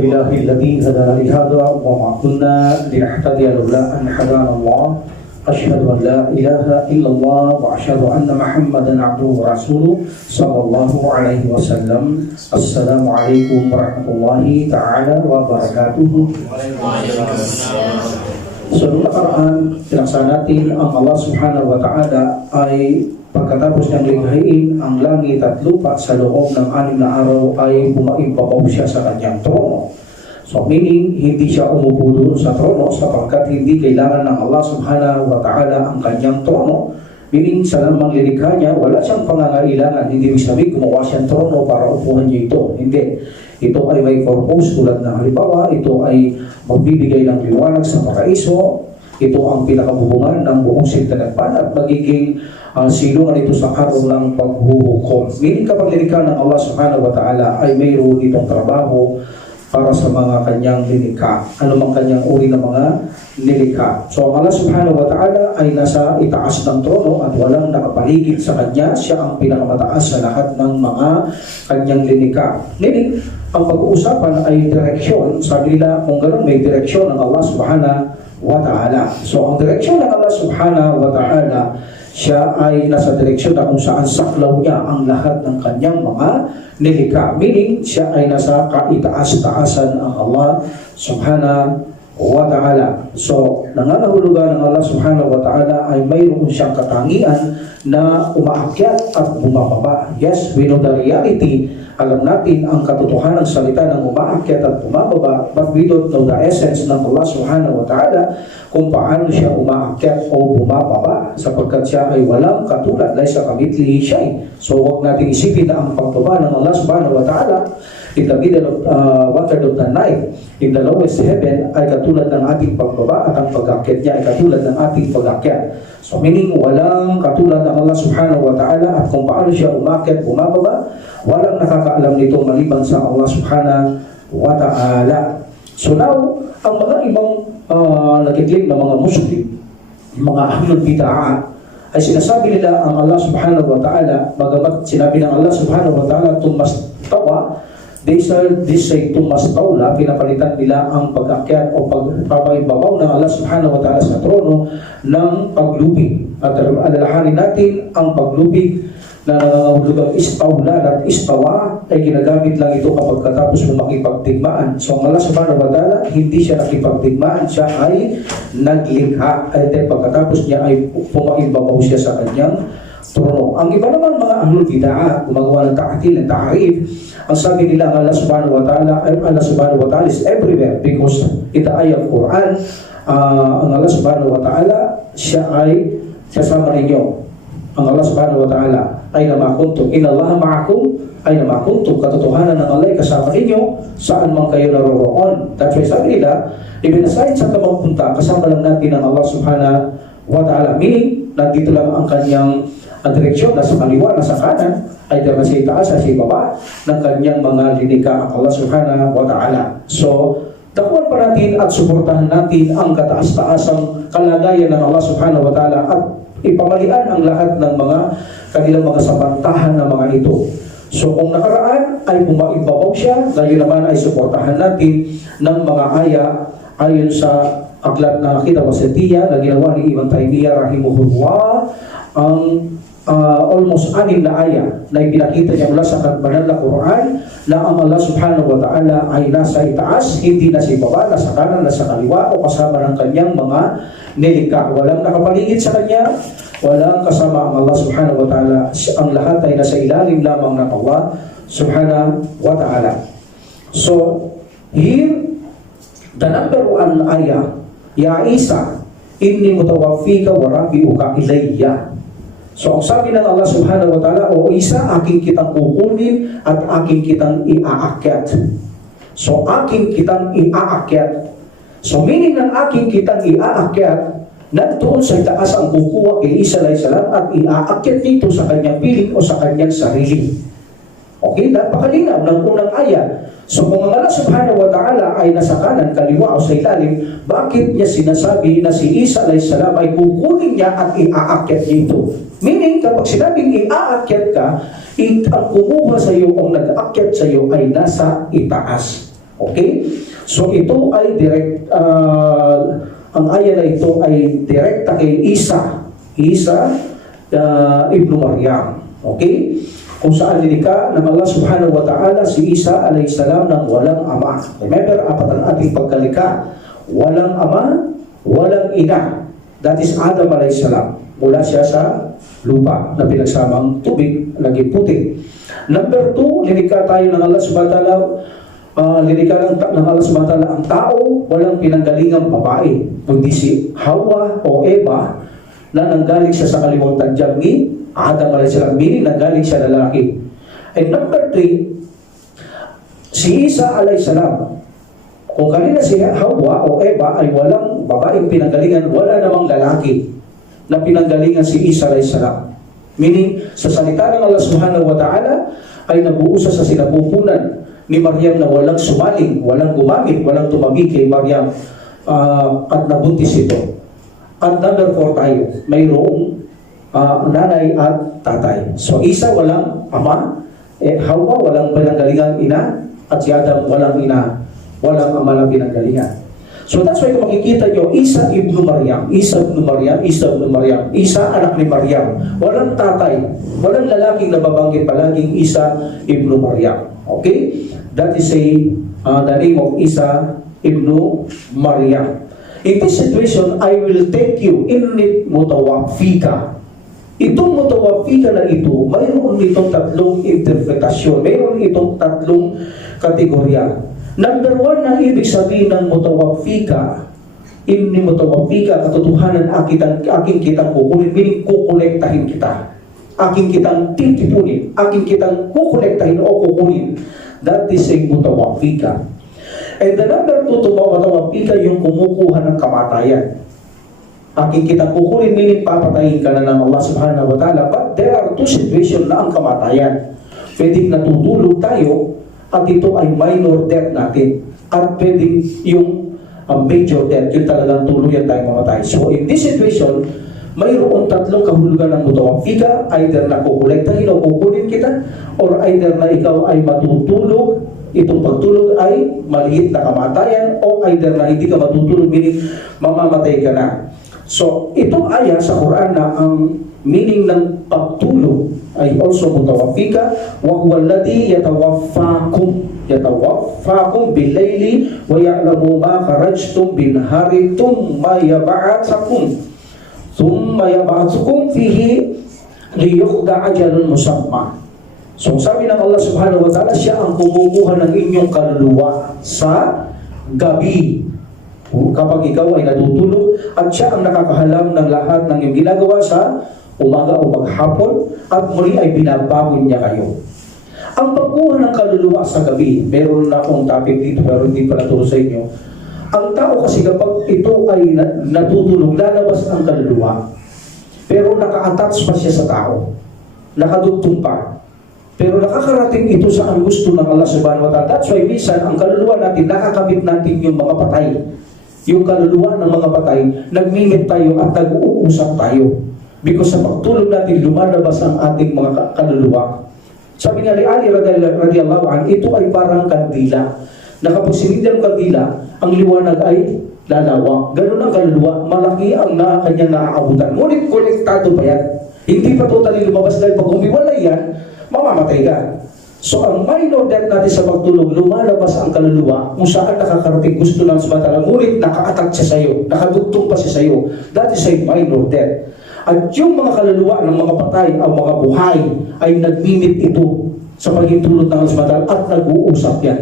لله الذي هدانا لهذا وما كنا لنهتدي لولا أن هدانا الله أشهد أن لا إله إلا الله وأشهد أن محمدا عبده ورسوله صلى الله عليه وسلم. السلام عليكم ورحمة الله تعالى وبركاته. Sebelum nakaraan pinagsanatin ang Allah subhanahu wa ta'ala ay pagkatapos niyang likhain ang langit at lupa sa loob ng 6 na araw ay bumaibabaw siya sa kanyang trono. So meaning, hindi siya umupo doon sa trono sapagkat hindi kailangan ng Allah subhanahu wa ta'ala ang kanyang trono. Meaning, sa lamang lilikha niya, wala siyang pangangailangan. Hindi ibig sabihin, gumawa siyang trono para upuhan niya ito. Hindi. Ito ay may purpose tulad ng halimbawa, ito ay magbibigay ng liwanag sa paraiso. Ito ang pinakabubungan ng buong sintanagpan at magiging silungan ito sa araw ng paghuhukom. Meaning, kapag lilikha ng Allah subhanahu wa ta'ala ay mayroon itong trabaho para sa mga kanyang nilikha, anumang kanyang uri ng mga nilikha. So ang Allah subhanahu wa ta'ala ay nasa itaas ng trono at walang nakapaligid sa kanya. Siya ang pinakamataas sa lahat ng mga kanyang nilikha. Meaning, ang pag-uusapan ay direksyon. Sabi nila, kung gano'n may direksyon ng Allah subhanahu wa ta'ala. So ang direksyon ng Allah subhanahu wa ta'ala, siya ay nasa direksyon na kung saan saklaw niya ang lahat ng kanyang mga nilikha. Meaning, siya ay nasa kaitaas-taasan ang Allah subhanahu wa ta'ala. So, nangangahulugan ng Allah subhanahu wa ta'ala ay mayroon siyang katangian na umaakyat at bumababa. Yes, we know the reality. Alam natin ang katotohanan ng salita ng umaakyat at bumababa, but we don't know the essence ng Allah subhanahu wa ta'ala kung paano siya umaakyat o bumababa sapagkat siya ay walang katulad dahil sa kamitli siya. So huwag natin isipin na ang pagbaba ng Allah subhanahu wa ta'ala in the middle of 1/3 of the night in the lowest heaven ay katulad ng ating pagbaba at ang pag-akyat niya ay katulad ng ating pag-akyat. So meaning walang katulad ng Allah subhanahu wa ta'ala at kung paano siya umakyat, bumababa, walang nakakaalam nito maliban sa Allah subhanahu wa ta'ala. So now, ang mga ibang nagkiklaim na mga Muslim, mga ahlul bid'ah, ay sinasabi nila ang Allah subhanahu wa ta'ala, bagamat sinabi ng Allah subhanahu wa ta'ala tumastawa, they say tumastawla, pinapalitan nila ang pag-akyat o pagpapababaw ng Allah subhanahu wa ta'ala sa trono ng paglubig. At alalahanin natin ang paglubig na nangangahulugang istawla at istawa ay ginagamit lang ito kapag katapos mo makipagdigmaan. So ang Allah subhanahu wa ta'ala, hindi siya nakipagdigmaan, siya ay naglikha. At pagkatapos niya ay pumaibabaw siya sa kanyang trono. Ang iba naman mga ahlul bid'ah, gumagawa ng ta'til, ng ta'arif, ang sabi nila ang Allah subhanahu wa ta'ala, Allah subhanahu wa ta'ala is everywhere because in the ayat Quran, ang Allah subhanahu wa ta'ala, siya ay kasama ninyo. Ang Allah subhanahu wa ta'ala ay namakuntum. Inna Allah ma'akum ay namakuntum. Katotohanan ng Allah ay kasama ninyo saan man kayo naroroon. That's why sabi nila, even aside sa kamagpunta, kasama lang natin ang Allah subhanahu wa ta'ala. Meaning, nandito lang ang kanyang direksyon, nasa kaliwa, nasa kanan, ay dahil sa itaas, sa baba ng kanyang mga linika ang Allah subhanahu wa ta'ala. So, dakuan pa natin at suportahan natin ang kataas-taasang kalagayan ng Allah subhanahu wa ta'ala at ipamalian ang lahat ng mga kanilang mga sabantahan na mga ito. So kung nakaraan ay bumaibabaw siya, ngayon naman ay suportahan natin ng mga aya ayon sa aklat na Aqidah Wasitiyya na ginawa ni Ibn Taymiyyah rahimahullah, ang almost 6 na aya na ipinakita niya mula sa banal na Quran na ang Allah subhanahu wa ta'ala ay nasa itaas, hindi nasa ibaba, nasa kanan, nasa kaliwa o kasama ng kanyang mga nilikha. Walang nakapaligid sa kanya, walang kasama ang Allah subhanahu wa ta'ala. Ang lahat ay nasa ilalim lamang ng Allah subhanahu wa ta'ala. So, here, the number 1 ayah, Ya Isa, inni mutawaffika wa rafi'uka ilayya. So, ang sabi ng Allah subhanahu wa ta'ala, O Isa, aking kitang kukunin at aking kitang iaakyat. So, aking kitang iaakyat. So, meaning ng aking kitang iaakyat, nandoon sa itaas ang kukuha kay Isa alayhi salam at iaakyat dito sa kanyang piling o sa kanyang sarili. Okay, napakalinaw ng unang ayat. So kung ang Allah subhanahu wa ta'ala ay nasa kanan, kaliwa o sa ilalim, bakit niya sinasabi na si Isa alayhi salam ay kukunin niya at iaakyat dito? Meaning, kapag sinabing iaakyat ka, ang kumuha sa iyo o nag-aakyat sa iyo ay nasa itaas. Okay? So ito ay ang aya na ito ay direkta kay Isa ibnu Maryam. Okay? Kung saan nilikha ng Allah subhanahu wa ta'ala si Isa alayhi salam ng walang ama. Remember, apat ang ating pagkalikha. Walang ama, walang ina. That is Adam alayhi salam. Mula siya sa lupa na pinagsamang tubig, naging putik. Number 2, nilikha tayo ng Allah subhanahu wa ta'ala. Nilikha ng Allah subhanahu wa ta'ala ang tao, walang pinanggalingang babae, kundi si Hawa o Eva na nanggaling siya sa kaliwang tadyag ni Adam alayhi salam, meaning nanggaling siya lalaki. And number 3, si Isa alayhi salam. Kung kanina si Hawa o Eva ay walang babaeng pinanggalingan, wala namang lalaki na pinanggalingan si Isa alayhi salam. Meaning, sa salita ng Allah subhanahu wa ta'ala ay nabuo sa sinapupunan ni Maryam na walang sumaling, walang gumamit, walang tumabi kay Maryam at nabuntis ito. At number 4 tayo, mayroong nanay at tatay. So Isa walang ama, Hawa walang pinanggalingang ina, at si Adam walang ina, walang ama na pinanggalingan. So that's why kung makikita nyo, Isa ibnu Maryam, Isa ibnu Maryam, Isa ibnu Maryam, Isa anak ni Maryam, walang tatay, walang lalaking nababanggit, palaging Isa ibnu Maryam. Okay? That is the name of Isa ibnu Maryam. In this situation, I will take you in mutawafika. Itong mutawafika na ito, mayroon itong tatlong interpretasyon, mayroon itong tatlong kategorya. Number 1 na ibig sabihin ng mutawafika, inni mutawafika, katotohanan aking kitang kukunin, meaning kukolektahin kita. Aking kitang titipunin, aking kitang kukolektahin o kukunin. That is a mutawafika. And the number 2 to mutawafika, yung kumukuha ng kamatayan. Aking kitang kukunin, meaning papatayin ka na ng Allah subhanahu wa ta'ala. But there are 2 situations na ang kamatayan. Pwedeng natutulog tayo, at ito ay minor death natin. At pwedeng yung major death, yung talagang tuluyan tayong mamatay. So in this situation, mayroong tatlong kahulugan ng mutawafika, either na kukolektahin o kukunin kita, or either na ikaw ay matutulog, itong pagtulog ay maliit na kamatayan, o either na hindi ka matutulog, meaning mamamatay ka na. So itong aya sa Quran na ang meaning ng pagtulog ay also mutawafika, wa huwa alladhi yatawaffakum bil-layli wa ya'lamu ma kharajtum bin-nahari thumma yab'athukum fihi liyuqda ajalun musamma. So sabi ng Allah subhanahu wa ta'ala, siya ang kumukuha ng inyong kaluluwa sa gabi kapag ikaw ay natutulog, at siya ang nakakahalam ng lahat ng iyong ginagawa sa umaga o maghapon, at muli ay binabangon niya kayo. Ang pagkuha ng kaluluwa sa gabi, meron na akong topic dito pero hindi pa naturo sa inyo. Ang tao kasi kapag ito ay natutulog, lalabas ang kaluluwa. Pero naka-attach pa siya sa tao. Nakadugtong pa. Pero nakakarating ito sa ang gusto ng Allah subhanahu wa ta'ala. That's why minsan ang kaluluwa natin, nakakabit natin yung mga patay. Yung kaluluwa ng mga patay, nagmimit tayo at nag-uusap tayo. Because sa pagtulog natin, lumalabas ang ating mga kaluluwa. Sabi nga ni Ali radiyallahu anhu, ito ay parang kandila. Na kapag sinigdan ng kandila, ang liwanag ay lalawak. Ganun ang kaluluwa, malaki ang kanyang naaabutan. Ngunit konektado pa yan. Hindi pa totally lumabas dahil pag humiwalay yan, mamamatay ka. So ang minor death natin sa pagtulog, lumalabas ang kaluluwa kung saan nakakarating gusto ng sumatala. Ngunit naka-attack siya sa'yo, nakadugtong pa siya sa'yo. That is a minor death. At yung mga kaluluwa ng mga patay, ang mga buhay, ay nagmimit ito sa pagintulot ng sumatala at nag-uusap yan.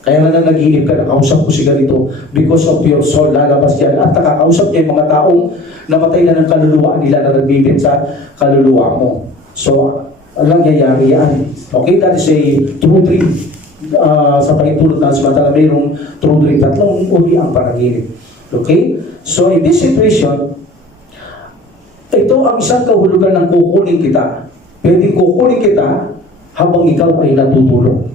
Kaya nga nag-iinip ka, nakausap ko si ganito because of your soul, lalabas yan. At nakakausap niya yung mga taong namatay na ng kaluluwa nila na nagbibit sa kaluluwa mo. So, alang nangyayari yan. Okay, that is a true dream. Sa pagintulot ng sumatala, mayroong true dream. Tatlong uri ang panaginip. Okay? So, in this situation, ito ang isang kahulugan ng kukunin kita. Pwedeng kukunin kita habang ikaw ay natutulog.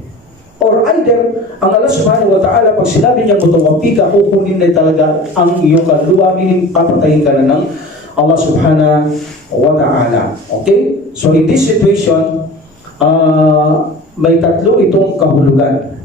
Or either, ang Allah subhanahu wa ta'ala, pag sinabi niya mutawafika, kukunin na talaga ang iyong kaluluwa, meaning papatayin ka na ng Allah subhanahu wa ta'ala. Okay? So in this situation, may tatlo itong kahulugan.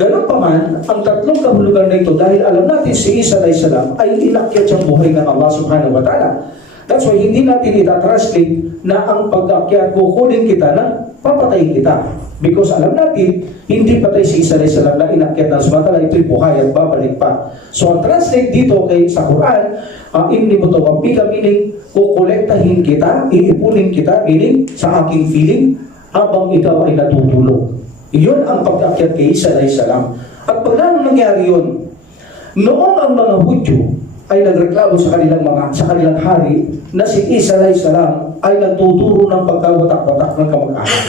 Ganun pa man, ang tatlong kahulugan na ito, dahil alam natin si Isa alayhis salam ay inakyat siyang buhay ng Allah subhanahu wa ta'ala. That's why hindi natin ita-translate na ang pag-akyat kukunin kita na papatayin kita. Because alam natin, hindi patay si Isa alayhis salam na inakyat ng sumatala, ito'y buhay at babalik pa. So ang translate dito kay sa Quran, inni mutawabika, meaning kukolektahin kita, iipunin kita, meaning sa aking feeling, habang ikaw ay natutulog. Iyon ang pag-akyat kay Isa alayhis salam. At pagkano nangyari yun? Noong ang mga Hudyo ay nagreklamo sa kanilang hari na si Isa alayhis salam ay nagtuturo ng pagkawatak-watak ng kamag-anak.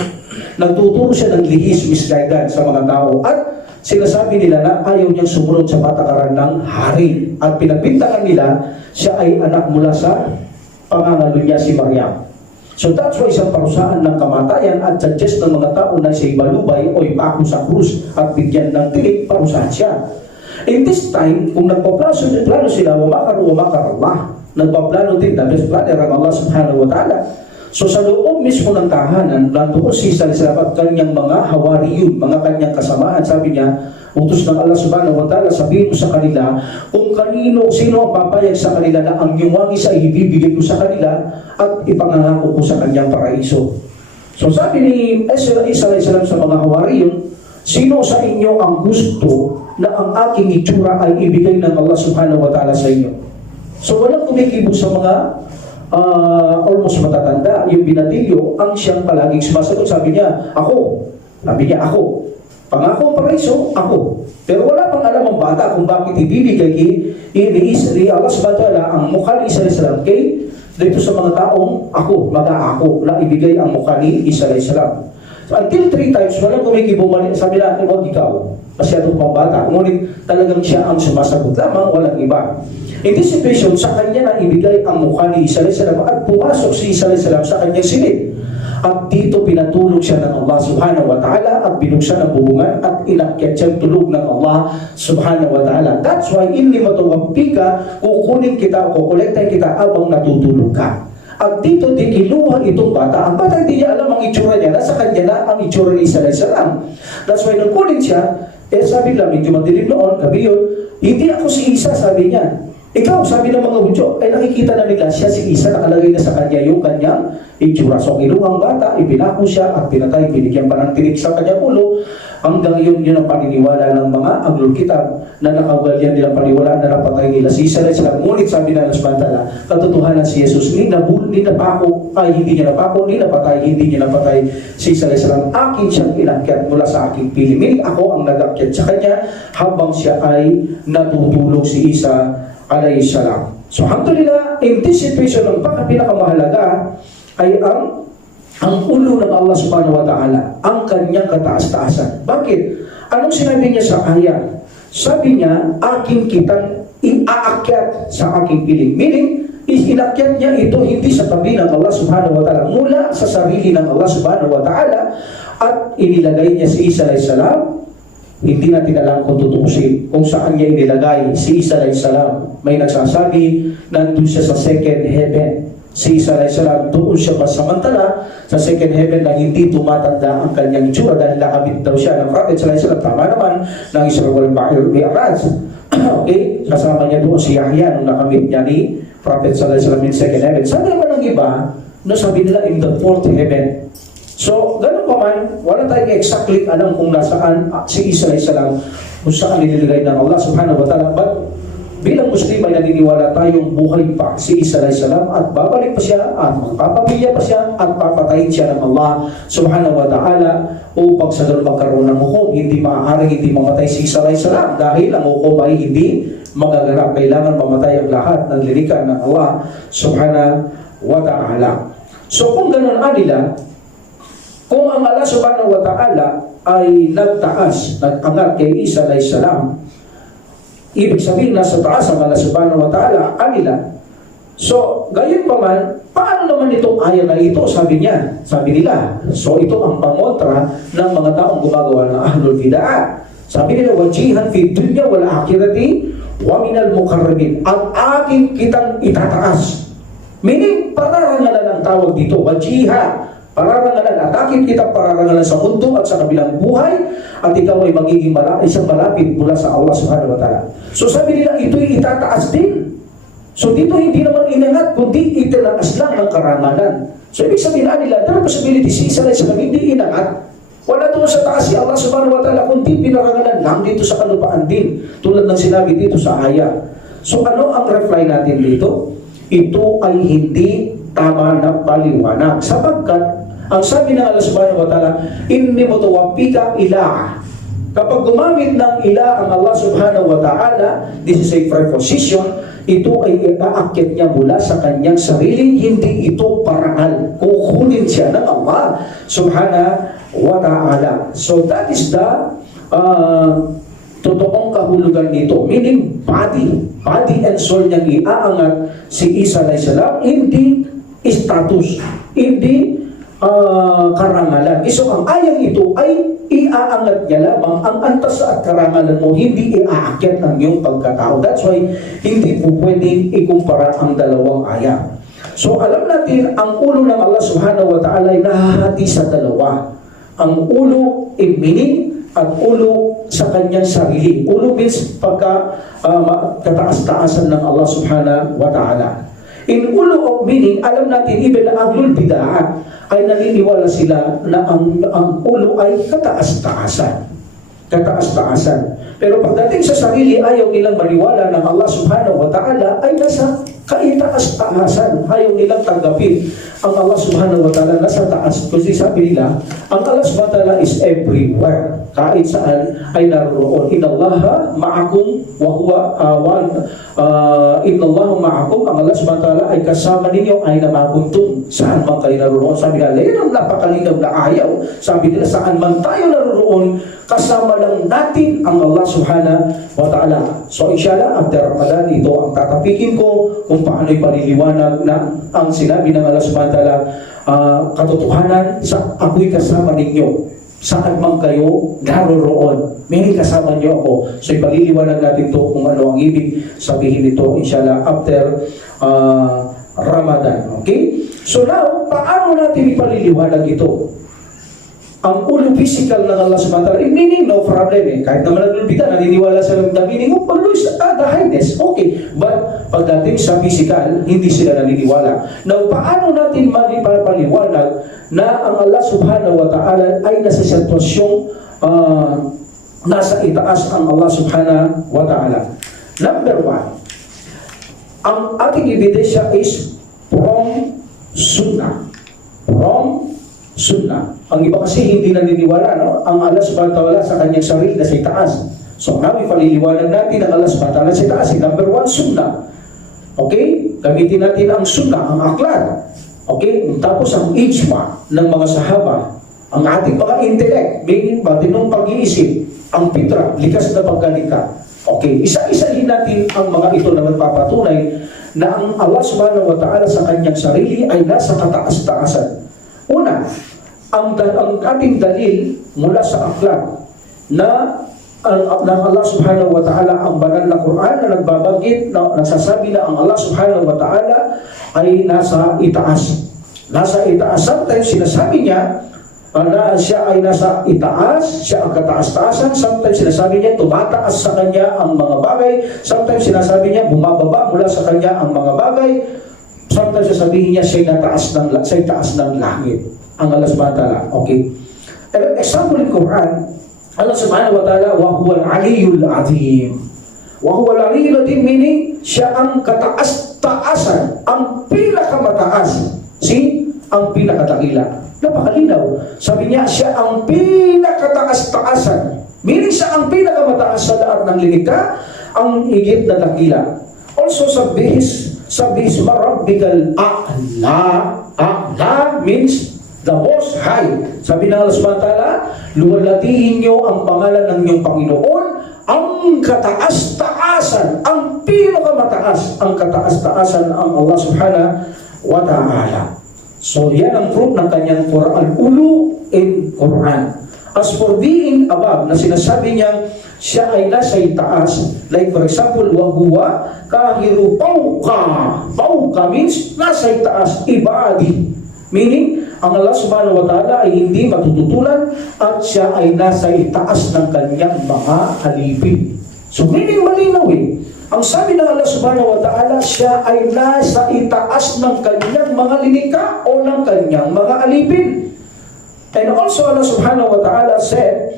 Nagtuturo siya ng lihis, misguidance sa mga tao. At sinasabi nila na ayaw niyang sumunod sa patakaran ng hari. At pinagbintangan nila, siya ay anak mula sa pangangalo niya si Maryam. So that's why isang parusaan ng kamatayan at suggest ng mga tao na siya ibalubay o ipako sa krus at bigyan ng tinik, parusahan siya. In this time, kung nagpaplano sila, wamakar Allah. Nagpaplano din, the best planner ang Allah subhanahu wa ta'ala. So sa loob mismo ng tahanan, nandoon si Isa alayhis salam at kanyang mga hawariyun, mga kanyang kasamahan. Sabi niya, utos ng Allah subhanahu wa ta'ala, sabihin mo sa kanila, kung sino ang papayag sa kanila na ang iyong wangis ay ibibigay ko sa kanila at ipangangako ko sa kanyang paraiso. So sabi ni Isa alayhis salam sa mga hawariyun, sino sa inyo ang gusto na ang aking itsura ay ibigay ng Allah subhanahu wa ta'ala sa inyo? So walang kumikibo sa mga almost matatanda, yung binatilyo, ang siyang palaging sumasagot. Sabi niya, ako. Sabi niya, ako. Pangako ang paraiso, ako. Pero wala pang alam ang bata kung bakit ibibigay ni Allah subhanahu wa ta'ala ang mukha ni Isa alayhis salam kay dito sa mga taong ako, mag-aako na ibigay ang mukha ni Isa alayhis salam. So, until 3 times, walang kumikibo, sabi natin, huwag ikaw. Masyadong pang bata. Ngunit talagang siya ang sumasagot lamang, walang iba. In this situation, sa kanya na ibigay ang mukha ni Isa alayhis salam at pumasok si Isa alayhis salam sa kanyang silid. At dito pinatulog siya ng Allah subhanahu wa ta'ala at binuksan ang bubungan at inakyat siyang tulog ng Allah subhanahu wa ta'ala. That's why inni matawabbika, kukunin kita o kukolektahin kita habang natutulog ka. At dito din kiluha itong bata. Ang bata hindi niya alam ang itsura niya. Nasa kanya na ang itsura ni Isa alayhis salam. That's why nung kunin siya, sabi lang, medyo madilim noon, gabi yun, hindi ako si Isa, sabi niya. Ikaw, sabi ng mga Hudyo, ay nakikita na nila siya si Isa, nakalagay na sa kanya yung kanyang itsura. So, kinuhang bata, ipinako siya at pinatay, binigyan pa ng tinik sa kanyang ulo. Hanggang yun ang paniniwala ng mga Ahlul Kitab na nakaugalyan nilang paniwalaan na napatay nila si Isa alayhis salam. Ngunit sabi na Allah, katotohanan si Jesus, ni napako, ay hindi niya napako, ni napatay, hindi niya napatay si Isa alayhis salam. Akin siyang inakyat mula sa aking piling. Ako ang nagakyat sa kanya habang siya ay natutulog si Isa alayhis salam. So, alhamdulillah, in this situation, ang pinakamahalaga ay ang ulo ng Allah subhanahu wa ta'ala, ang kanyang kataas-taasan. Bakit? Anong sinabi niya sa ayat? Sabi niya, aking kitang inaakyat sa aking piling. Meaning, inakyat niya ito hindi sa tabi ng Allah subhanahu wa ta'ala, mula sa sarili ng Allah subhanahu wa ta'ala, at inilagay niya si Isa alayhis salam. Hindi natin alam kung tutuusin kung saan niya inilagay si Isa alayhis salam. May nagsasabi, nandun siya sa second heaven. Si Isa alayhis salam, doon siya pasamantala sa second heaven na hindi tumatanda ang kanyang itsura dahil nakabit daw siya ng Prophet alayhis salam. Tama naman ng Isra wal Mi'raj. Okay? Kasama niya doon si Yahya nung nakamit niya ni Prophet alayhis salam in second heaven. Sabi naman ng iba, no, sabi nila in the fourth heaven. So, ganun pa man, wala tayong exactly alam kung nasaan si Isa alayhis salam, kung saan nililagay ng Allah subhanahu wa ta'ala. But bilang Muslim ay naniniwala tayong buhay pa si Isa alayhis salam at babalik pa siya at magpapamilya pa siya at papatayin siya ng Allah subhanahu wa ta'ala upang sa doon magkaroon ng hukom. Hindi maaaring hindi mamatay si Isa alayhis salam dahil ang hukom ay hindi magaganap. Kailangan mamatay ang lahat ng lirikan ng Allah subhanahu wa ta'ala. So kung ganun nila, kung ang Allah subhanahu wa ta'ala ay nagtaas, nag-angat kay Isa alayhis salam, ibig sabihin nasa taas ang Allah subhanahu wa ta'ala anila. So, gayon pa man, paano naman itong ayat na ito? Sabi nila. So, ito ang pangontra ng mga taong gumagawa ng ahlul bid'ah. Sabi nila, wajihan fi dunya wal akhirati wa minal mukarramin. At aking kitang itataas. Meaning, pararangalan ang tawag dito, wajiha. Pararangalan, atakin kita pararangalan sa mundo at sa kabilang buhay, at ikaw ay magiging isang malapit mula sa Allah subhanahu wa ta'ala. So sabi nila, ito'y itataas din. So dito hindi naman inangat, kundi itinaas lang ng karangalan. So ibig sabihin nila, there are possibilities, isa na isa hindi inangat. Wala doon sa taas si Allah subhanahu wa ta'ala, kundi pinarangalan lang dito sa kalupaan din. Tulad ng sinabi dito sa aya. So ano ang reply natin dito? Ito ay hindi tama na paliwanag. Sapagkat, ang sabi ng Allah subhanahu wa ta'ala, inni mutawaffika ila. Kapag gumamit ng ila ang Allah subhanahu wa ta'ala, this is a preposition, ito ay iaakit niya mula sa kanyang sarili, hindi ito parangal. Kukunin siya ng Allah subhanahu wa ta'ala. So that is the totoong kahulugan nito. Meaning, body and soul niyang iaangat si Isa alayhis salam, hindi status, hindi karangalan. So ang ayang ito ay iaangat niya lamang ang antas at karangalan mo, hindi iaakit ang iyong pagkatao. That's why hindi po pwedeng ikumpara ang dalawang aya. So alam natin, ang ulo ng Allah subhanahu wa ta'ala ay nahahati sa dalawa. Ang ulo in meaning at ulo sa kanyang sarili. Ulo means kataas-taasan ng Allah subhanahu wa ta'ala. In ulo of meaning, alam natin, even na ahlul bid'ah ay naniniwala sila na ang ulo ay kataas-taasan. Kataas-taasan. Pero pagdating sa sarili, ayaw nilang maniwala ng Allah subhanahu wa ta'ala ay nasa kaitaas-taasan. Ayaw nilang tanggapin ang Allah subhanahu wa ta'ala nasa taas. Kasi sabi nila, ang Allah subhanahu wa ta'ala is everywhere. Kahit saan ay naroon. Innallaha ma'akum wa huwa innallaha ma'akum. Ang Allah subhanahu wa ta'ala ay kasama ninyo ay namakuntum. Saan man kayo naroon. Sabi nila, yan ang napakalinaw na ayaw. Sabi nila, saan man tayo naroon, kasama lang natin ang Allah subhanahu wa ta'ala. So inshallah, after Ramadan, ito ang tatapikin ko kung paano'y paliliwanag na ang sinabi ng Allah subhanahu wa ta'ala, katotohanan, ako'y kasama ninyo. Saan man kayo naroroon, may kasama niyo ako. So ipaliliwanag natin ito kung ano ang ibig sabihin nito, inshallah, after Ramadan. Okay? So now, paano natin ipaliliwanag ito? Ang ulo physical ng Allah subhanahu wa ta'ala, meaning no problem eh. Kahit naman naglulbita, naniniwala sa the meaning of Allah is the highness. Okay. But pagdating sa physical, hindi sila naniniwala. Now, paano natin malipaliwanag na ang Allah subhanahu wa ta'ala ay nasa sitwasyong nasa itaas ang Allah subhanahu wa ta'ala? Number one, ang ating ebidensya is from Sunnah. From Sunnah. Ang iba kasi hindi naniniwala, no? Ang Allah subhanahu wa ta'ala sa kanyang sarili na sa itaas. So namin paliliwanag natin ang Allah subhanahu wa ta'ala sa itaas. Number one, Sunnah. Okay? Gamitin natin ang Sunnah, ang aklat. Okay? Tapos ang ijma ng mga sahaba. Ang ating mga intellect, meaning matinong pag-iisip. Ang pitra, likas na pagkalika. Okay? Isa-isahin natin ang mga ito na magpapatunay na ang Allah subhanahu wa ta'ala sa kanyang sarili ay nasa kataas-taasan. Una, ang ating dalil mula sa aklat na ng Allah subhanahu wa ta'ala, ang banal na Quran na nagbabanggit, na nagsasabi na ang Allah subhanahu wa ta'ala ay nasa itaas. Nasa itaas. Sometimes sinasabi niya na siya ay nasa itaas, siya ang kataas-taasan. Sometimes sinasabi niya tumataas sa kanya ang mga bagay. Sometimes sinasabi niya bumababa mula sa kanya ang mga bagay. Sometimes sasabihin niya siya taas ng langit. Ang Allah subhanahu wa ta'ala. Okay. And example in Quran, Allah subhanahu wa ta'ala, wa huwa al-aliyyul azim. Wa huwa al-aliyyul azim meaning siya ang kataas-taasan, ang pinakamataas. Ang pinakatakila. Napakalinaw. Sabi niya, siya ang pinakataas-taasan. Meaning siya ang pinakamataas sa lahat ng likha, ang higit na dakila. Also sa bihis marabbikal a'la. A'la means the most high. Sabi ng Allah subhanahu wa ta'ala, luwalhatihin niyo ang pangalan ng iyong Panginoon, ang kataas-taasan, ang pinakamataas, ang kataas-taasan ang Allah subhanahu wa ta'ala. So yan ang proof ng kanyang Quran, ulu in Quran. As for being above, na sinasabi niya siya ay nasa itaas, like for example, wahuwa kahiru pauka. Pauka means nasa itaas, ibadi. Meaning, ang Allah subhanahu wa ta'ala ay hindi matututulan at siya ay nasa itaas ng kanyang mga alipin. So meaning malinaw Ang sabi ng Allah subhanahu wa ta'ala, siya ay nasa itaas ng kanyang mga linika o ng kanyang mga alipin. And also Allah subhanahu wa ta'ala said,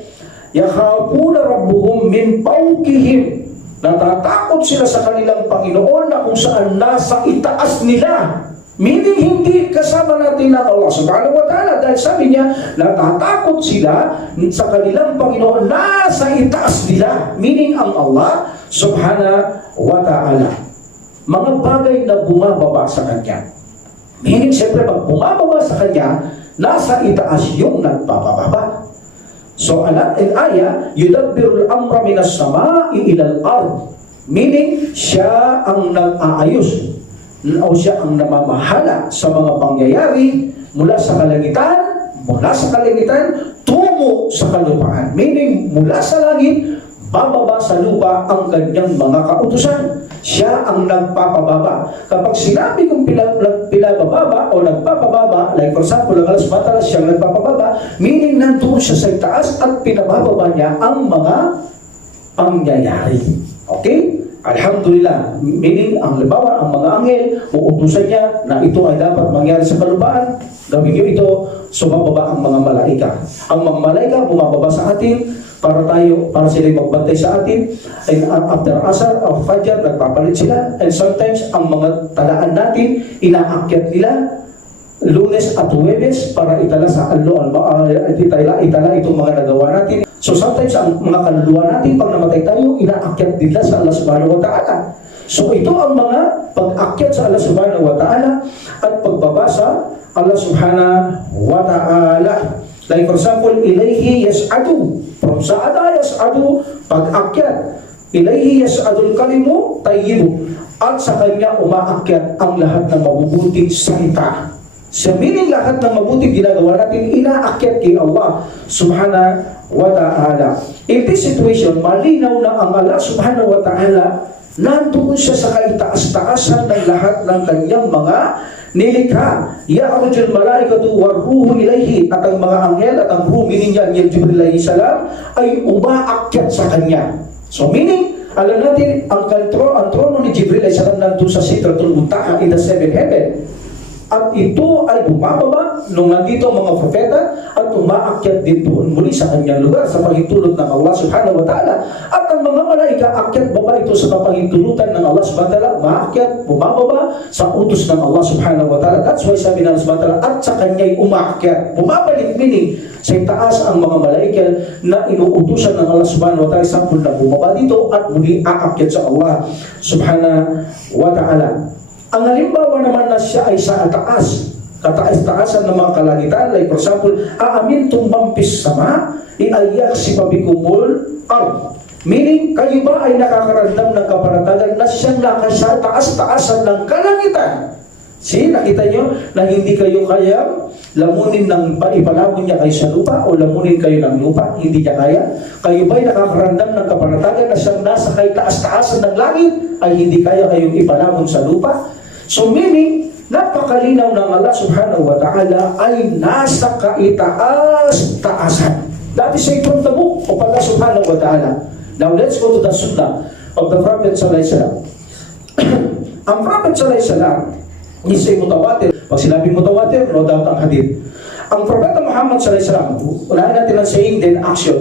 yakhafuna rabbuhum min fawqihim. Natatakot sila sa kanilang Panginoon na kung saan nasa itaas nila. Meaning hindi kasama natin ng Allah subhanahu wa ta'ala. Dahil sabi niya, natatakot sila sa kanilang Panginoon nasa itaas nila. Meaning ang Allah subhanahu wa ta'ala. Mga bagay na bumababa sa Kanya. Meaning siyempre pag bumababa sa Kanya, nasa itaas yung nagpapababa. So alat in aya, yudabbirul amra minas sama'i ilal ard. Meaning siya ang nag-aayos o siya ang namamahala sa mga pangyayari mula sa kalangitan tungo sa kalupaan. Meaning mula sa langit bababa sa lupa ang kanyang mga kautusan. Siya ang nagpapababa. Kapag sinabi kong pinabababa o nagpapababa, like for example, ang Allah subhanahu wa ta'ala siya nagpapababa, meaning nandoon siya sa itaas at pinabababa niya ang mga pangyayari. Okay? Alhamdulillah. Meaning, ang halimbawa, ang mga anghel, uutusan niya na ito ay dapat mangyari sa kalupaan, gawin niyo ito, sumababa ang mga malaika. Ang mga malaika bumababa sa atin, para sila magbantay sa atin. And after Asar or Fajr, nagpapalit sila. And sometimes, ang mga talaan natin, inaakyat nila Lunes at Huwebes para itala sa itala itong mga nagawa natin. So sometimes, ang mga kaluluwa natin, pag namatay tayo, inaakyat nila sa Allah subhanahu wa ta'ala. So ito ang mga pag-akyat sa Allah subhanahu wa ta'ala at pagbabasa Allah subhanahu wa ta'ala. Like for example, ilayhi yas'adu. From sa'ada yas'adu, pag-akyat. Ilayhi yas'adul kalimu tayyibu. At sa kanya umaakyat ang lahat ng mabubuting salita. Sa meaning lahat ng mabuting ginagawa natin, inaakyat kay Allah subhanahu wa ta'ala. In this situation, malinaw na ang Allah subhanahu wa ta'ala nandoon siya sa kaitaas-taasan ng lahat ng kanyang mga nilikha. Ya'rujul malaikatu warruhu ilayhi. At ang mga anghel at ang ruh, meaning yan, yung Jibril alayhi salam, ay umaakyat sa kanya. So meaning, alam natin, ang trono ni Jibril alayhi salam nandun sa Sidratul Muntaha in the seventh heaven. At ito ay bumababa nung nandito ang mga propeta at umaakyat din doon muli sa kanyang lugar sa pahintulot ng Allah subhanahu wa ta'ala. At ang mga malaika, akyat baba ito sa kapahintulutan ng Allah subhanahu wa ta'ala, maakyat, bumababa sa utos ng Allah subhanahu wa ta'ala. That's why sabi ng Allah subhanahu wa ta'ala, at sa kanya'y umaakyat. Bumabalik, meaning sa taas ang mga malaika na inuutusan ng Allah subhanahu wa ta'ala, sampul na bumaba dito at muli aakyat sa Allah subhanahu wa ta'ala. Ang halimbawa naman na siya ay sa taas, kataas-taasan ng mga kalangitan, like for example, aamintum mampis sama, iayaksipa bikumul ard. Meaning, kayo ba ay nakakaramdam ng kaparatagan na siyang nakasa taas-taasan ng kalangitan? See, nakita nyo na hindi kayo kaya lamunin ng ipalabon niya kayo sa lupa o lamunin kayo ng lupa, hindi niya kaya. Kayo ba ay nakakaramdam ng kaparatagan na siyang nasa kay taas-taasan ng langit ay hindi kaya kayong ipalabon sa lupa? So meaning, napakalinaw ng Allah subhanahu wa ta'ala ay nasa kaitaas-taasan. That is from the book of Allah subhanahu wa ta'ala. Now let's go to the sunnah of the Prophet sallallahu alaihi wasallam. Ang Prophet sallallahu alaihi wasallam is a mutawatir. Pag sinabing mutawatir, no doubt ang hadith. Ang Propeta Muhammad sallallahu alaihi wasallam, unahin natin ang saying then action.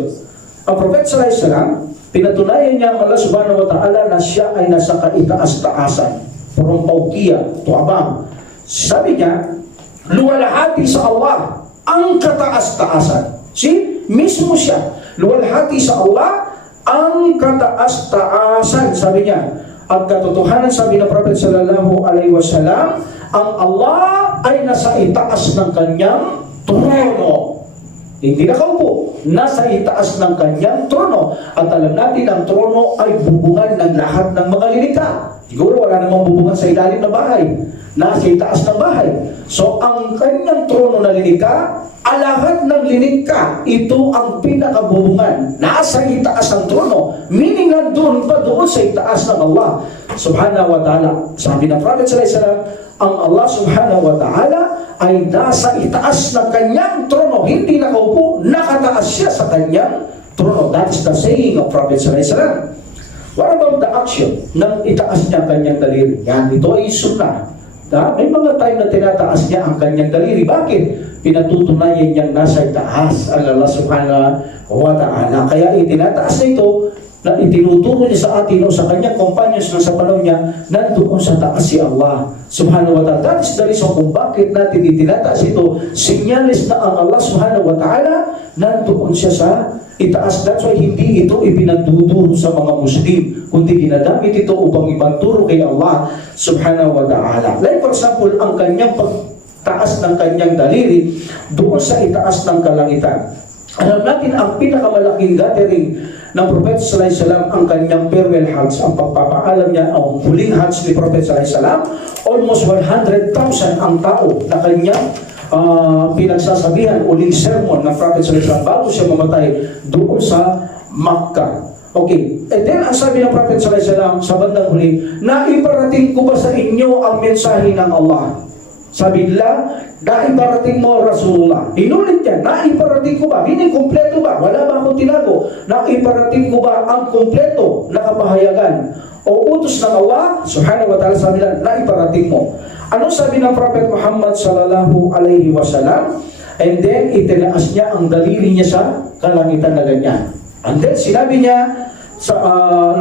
Ang Prophet sallallahu alaihi wasallam, pinatunayan niya ang Allah subhanahu wa ta'ala na siya ay nasa kaitaas-taasan. From Pawkiya to Abang. Sabi niya, luwalhati sa Allah ang kataas-taasan. See? Mismo siya. Luwalhati sa Allah ang kataas-taasan. Sabi niya. At katotohanan, sabi ng Prophet sallallahu alaihi wasallam, ang Allah ay nasa itaas ng kanyang trono. Hindi nakaupo. Nasa itaas ng kanyang trono. At alam natin, ang trono ay bubungan ng lahat ng mga lilikha. Siguro wala namang bubungan sa ilalim ng bahay. Nasa itaas ng bahay. So, ang kanyang trono na lilikha, lahat ng lilikha, ito ang pinakabubungan. Nasa itaas ng trono. Meaning, nandun pa doon sa itaas ng Allah subhanahu wa ta'ala. Sabi ng Prophet sallallahu alaihi wasallam, ang Allah subhanahu wa ta'ala ay nasa itaas ng kanyang trono, hindi nakaupo, nakataas siya sa kanyang trono. That is the saying of Prophet sallallahu alaihi wasallam. What about the action ng itaas niya kanyang daliri? Yan, ito ay sunnah. May mga time na tinataas niya ang kanyang daliri. Bakit? Pinatutunayan niyang nasa itaas ang Allah subhanahu wa ta'ala. Kaya itinataas na ito, na itinuturo niya sa atin o sa kanyang companions na sa panahon niya, nandoon sa taas si Allah subhanahu wa ta'ala. That is the reason kung bakit natin itinataas ito. Sinyalis na ang Allah subhanahu wa ta'ala nandoon siya sa itaas. That's why hindi ito ipinagduduro sa mga Muslim, kundi ginagamit ito upang ipagturo kay Allah subhanahu wa ta'ala. Like for example, ang kanyang pagtaas ng kanyang daliri doon sa itaas ng kalangitan. Alam natin ang pinakamalaking gathering ng Prophet sallallahu alaihi wasallam, ang kanyang farewell Hajj, ang pagpapaalam niya, ang huling Hajj ni Prophet sallallahu alaihi wasallam. Almost 100,000 ang tao na kanyang pinagsasabihan, uling sermon ng Prophet sallallahu alaihi wasallam bago siya mamatay doon sa Makkah. Okay, and then ang sabi ng Prophet sallallahu alaihi wasallam sa bandang huli, naiparating ko ba sa inyo ang mensahe ng Allah? Sabi nila, naiparating mo Rasulullah. Inulit yan, naiparating ko ba? Meaning, kumpleto ba? Wala ba akong tinago? Naiparating ko ba ang kumpleto na kapahayagan o utos ng Allah subhanahu wa ta'ala? Sabi nila, naiparating mo. Ano sabi ng Prophet Muhammad sallallahu alaihi wasallam? And then, itinaas niya ang daliri niya sa kalangitan na ganyan. And then, sinabi niya,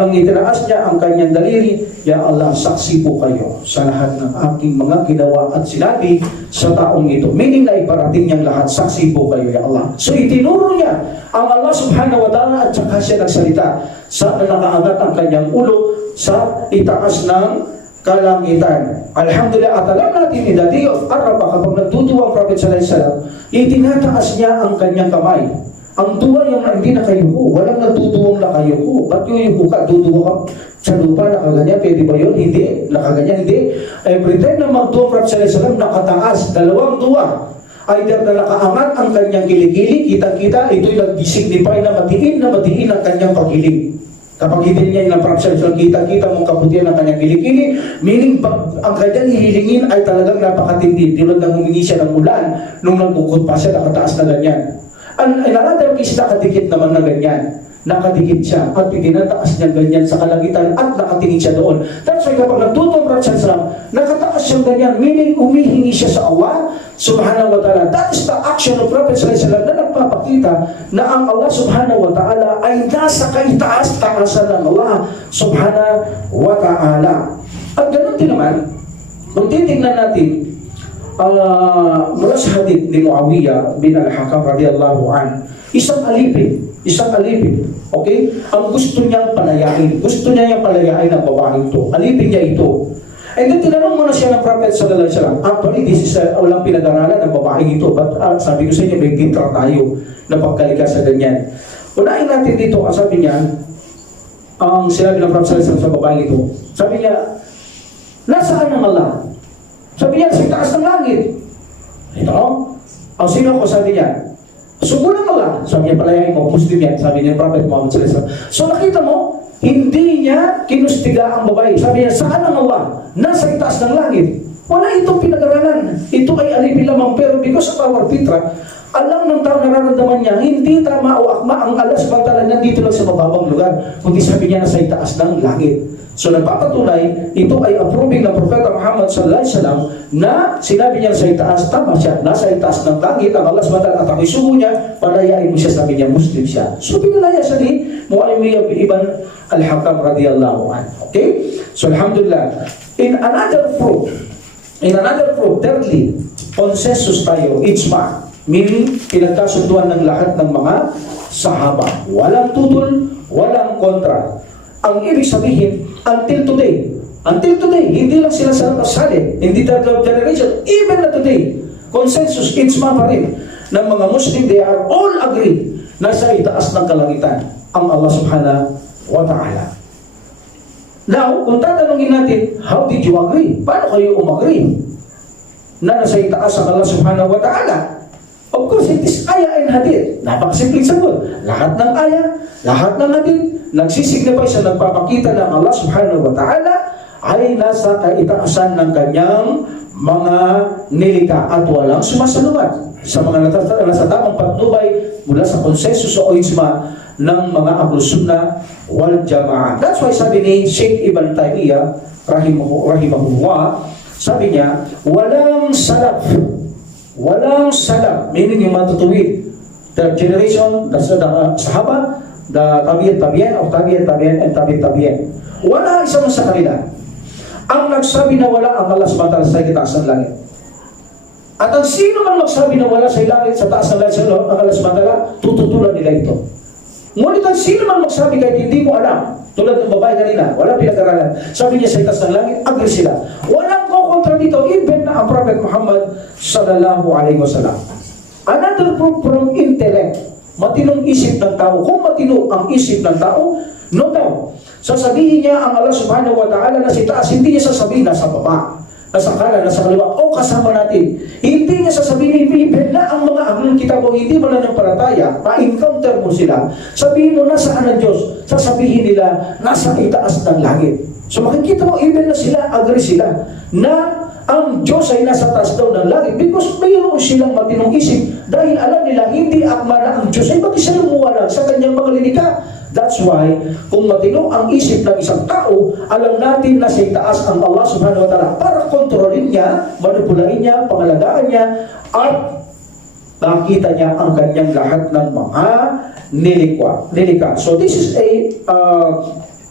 nang itinaas niya ang kanyang daliri, Ya Allah, saksi po kayo sa lahat ng aking mga ginawa at sinabi sa taong ito. Meaning na iparating niyang lahat, saksi po kayo, Ya Allah. So itinuro niya ang Allah subhanahu wa ta'ala at saka siya nagsalita sa nakaangat ang kanyang ulo sa itaas ng kalangitan. Alhamdulillah, at alam natin ni Dati of Araba, kapag nagtutuwa ang Prophet sallallahu alaihi wasallam, itinataas niya ang kanyang kamay. Ang duwa yung hindi nakayuko, walang nagtutuwang nakayuko. Ba't yung yuko ka, tutuwa ka sa lupa, nakaganyan, pwede ba yun? Hindi, nakaganyan, hindi. Every time na magtuwa Prophet sallallahu alaihi wasallam, nakataas, dalawang duwa. Either na nakaangat ang kanyang kilikili, kitang-kita, ito'y nag-signify na matiin ang kanyang paghiling. Kapag hindi niya yung Prophet sallallahu alaihi wasallam, kita-kita mong kaputihan ng kanyang kilikili, meaning ang kanyang hihilingin ay talagang napakatindi. Tulad ng humingi siya ng ulan, nung nagkukot pa siya, nakataas na ganyan. In another case, nakadikit naman na ganyan. Nakadikit siya at itinataas niya ganyan sa kalangitan at nakatingin siya doon. That's why kapag nagtutong Prophet sallallahu, nakataas siyang ganyan, meaning umihingi siya sa Allah subhanahu wa ta'ala. That is the action of Prophet sallallahu na nagpapakita na ang Allah subhanahu wa ta'ala ay nasa kaitaas-taasan ng Allah subhanahu wa ta'ala. At ganun din naman, kung titingnan natin mula sa hadith ni Muawiyah bin al-Hakam radiyallahu an, isang alipin, okay? Ang gusto niyang palayain yung palayain ng babaeng ito. Alipin niya ito. And then tinanong muna siya ng Prophet sallallahu alaihi wasallam. Actually, this is walang pinag-aralan ng babaeng ito. But sabi ko sa inyo, may gintra tayo na pagkalika sa ganyan. Unahin natin dito, sabi niya, ang sinabi ng Prophet sallallahu alaihi wasallam sa babaeng ito, sabi niya, nasaan ang Allah? Sabi niya, sa taas ng langit. Ito, ang sino ko, sabi niya, subulan Allah. Sabi niya, palayain mo, Muslim yan. Sabi niya, Prophet Muhammad sallallahu alaihi wasallam. So nakita mo, hindi niya kinustiga ang babae. Sabi niya, saan ang Allah? Nasa itaas ng langit. Wala itong pinag-aralan. Ito ay alipin lamang. Pero because of our fitra, alam ng tao nararamdaman niya, hindi tama o akma ang Allah subhanahu nandito lang sa mababang lugar. Kundi sabi niya, nasa itaas ng langit. So nagpapatunay, ito ay approving ng Propeta Muhammad sallallahu alaihi wasallam na sinabi niya sa itaas, tama siya, nasa itaas ng langit ang Allah subhanahu at ang isugo niya, palayain mo siya, sabi niya, Muslim siya. So pinalaya siya ni Muawiyah ibn al-Hakam radiyallahu anhu. Okay? So alhamdulillah. In another proof, thirdly, consensus tayo, ijma, meaning pinagkasunduan ng lahat ng mga sahaba. Walang tutol, walang kontra. Ang ibig sabihin, until today, hindi lang sila sali, hindi third generation, even na today, consensus, ijma pa rin, ng mga Muslim, they are all agree na sa itaas ng kalangitan ang Allah subhanahu wa ta'ala. Now, kung tatanungin natin, how did you agree? Paano kayo umagree na nasa itaas ang Allah subhanahu wa ta'ala? Of course, it is ayah and hadith. Napakasimpleng sagot. Lahat ng ayah, lahat ng hadith, nagsisignify sa nagpapakita ng Allah subhanahu wa ta'ala ay nasa kaitaasan ng kanyang mga nilikha at walang sumasalungat sa mga nasa tamang patnubay mula sa konsensus o isma ng mga Ahlus-Sunnah wal Jama'ah. That's why sabi ni Sheikh Ibn Taymiyyah rahimahullah, sabi niya, walang salaf, meaning yung matutuwid, third generation, the Sahaba, the tabi'in, of tabi'in, and tabi'in. Wala isang sa kanila ang nagsabi na wala ang Allah subhanahu wa ta'ala sa itaas ng langit. At ang sino man magsabi na wala sa langit, sa taas ng langit, sa ang Allah subhanahu wa ta'ala, tututulan nila ito. Ngunit ang sino man magsabi kahit hindi mo alam, tulad ng babae kanina, wala pinag-aralan, sabi niya sa itaas ng langit, agree sila. Walang kontra dito, even na ang Prophet Muhammad sallallahu alaihi wasallam. Another proof from intellect, matinong isip ng tao. Kung matino ang isip ng tao, no doubt, sasabihin niya ang Allah subhanahu wa ta'ala na si taas, hindi niya sasabihin nasa baba, nasa kanan, nasa kaliwa, o kasama natin. Hindi niya sasabihin, even na ang mga ahlul kitab o hindi mo na ng parataya, ma-encounter mo sila, sabihin mo nasaan ang Diyos, sasabihin nila nasa itaas ng langit. So makikita mo, even na sila, agree sila, na ang Diyos ay nasa taas daw ng langit because mayroon silang matinong isip dahil alam nila hindi akma na ang Diyos ay bakit sila lumuwalag sa kanyang mga lilikha. That's why, kung matino ang isip ng isang tao, alam natin na sa itaas ang Allah subhanahu wa ta'ala para kontrolin niya, manipulain niya, pangalagaan niya, at makita niya ang kanyang lahat ng mga nilikha. So this is a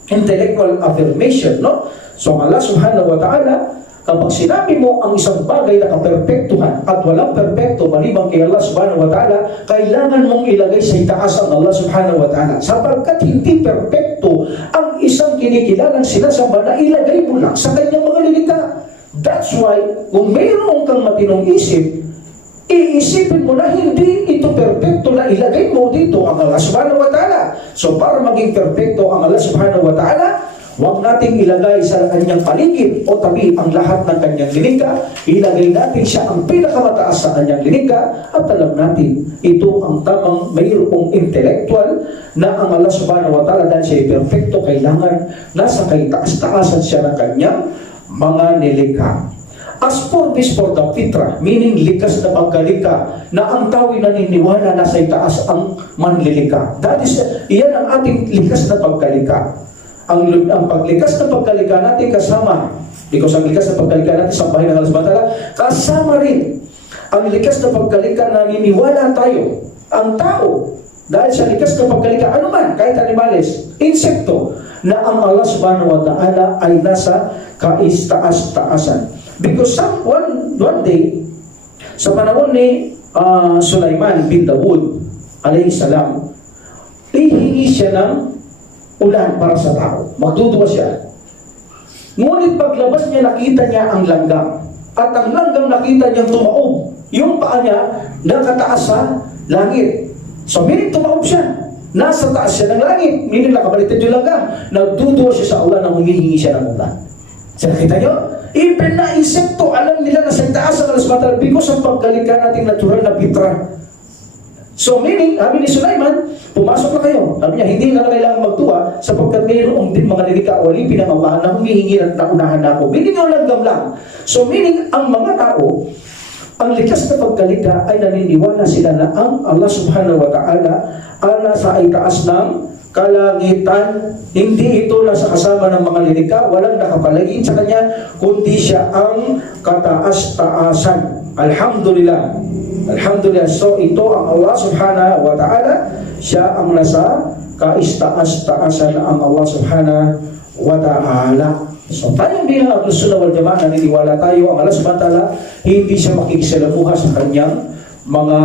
intellectual affirmation, no? So Allah subhanahu wa ta'ala, kapag sinabi mo ang isang bagay na kaperpektuhan at walang perpekto maliban kay Allah subhanahu wa ta'ala, kailangan mong ilagay sa itaas ang Allah subhanahu wa ta'ala. Sapagkat hindi perpekto ang isang kinikilalang sinasamba na ilagay mo lang sa kanyang mga lilikha. That's why, kung mayroon kang matinong isip, iisipin mo na hindi ito perpekto na ilagay mo dito ang Allah subhanahu wa ta'ala. So para maging perpekto ang Allah subhanahu wa ta'ala, huwag nating ilagay sa kanyang paligid o tabi ang lahat ng kanyang lilikha. Ilagay natin siya ang pinakamataas sa kanyang lilikha at alam natin ito ang tamang mayroong intellectual na ang Allah subhanahu wa ta'ala dahil siya ay perfecto, kailangan nasa kaitaas-taasan siya ng kanyang mga nilikha. As for this, for the fitra, meaning likas na pagkalikha, na ang tao ay naniniwala na sa itaas ang manlilikha. That is, iyan ang ating likas na pagkalikha. Ang paglikas na pagkalikha natin kasama, because ang likas na pagkalikha natin sa bahay ng Allah subhanahu wa ta'ala, kasama rin ang likas na pagkalikha na naniniwala tayo, ang tao, dahil sa likas na pagkalikha, ano man, kahit animales, insekto, na ang Allah subhanahu wa ta'ala ay nasa kaistaas-taasan. Because one day, sa panahon ni Sulaiman bin Dawud, alayhi salam, hihingi siya ng ulan para sa tao. Magduduwa siya. Ngunit paglabas niya, nakita niya ang langgam. At ang langgam nakita niyang tumaob. Yung paa niya nakataas sa langit. So meaning tumaob siya. Nasa taas siya ng langit. Meaning nakabaliktad yung langgam. Nagduduwa siya sa ulan na humihingi siya ng ulan. So nakita niyo? Even na insekto, alam nila na sa taas ang Allah subhanahu wa ta'ala because ang pagkalikha nating natural na fitra. So meaning, sabi ni Sulaiman, pumasok na kayo. Sabi niya, hindi na kailangan magtuwa sapagkat mayroong din mga nilikha o alipin ng Allah na humihingi at naunahan na ako. Meaning yung langgam lang. So meaning, ang mga tao, ang likas na pagkalikha ay naniniwala sila na ang Allah subhanahu wa ta'ala ay nasa itaas ng kalangitan. Hindi ito nasa kasama ng mga lilikha, walang nakapalagin sa kanya, kundi siya ang kataas-taasan. Alhamdulillah. Alhamdulillah. So ito ang Allah subhanahu wa ta'ala, siya ang nasa kaistaas-taasan ang Allah subhanahu wa ta'ala. So tayo bilang Ahlus-Sunnah wal Jama'ah, naniniwala tayo ang Allah subhanahu wa ta'ala hindi siya makikisalamuha sa kanyang mga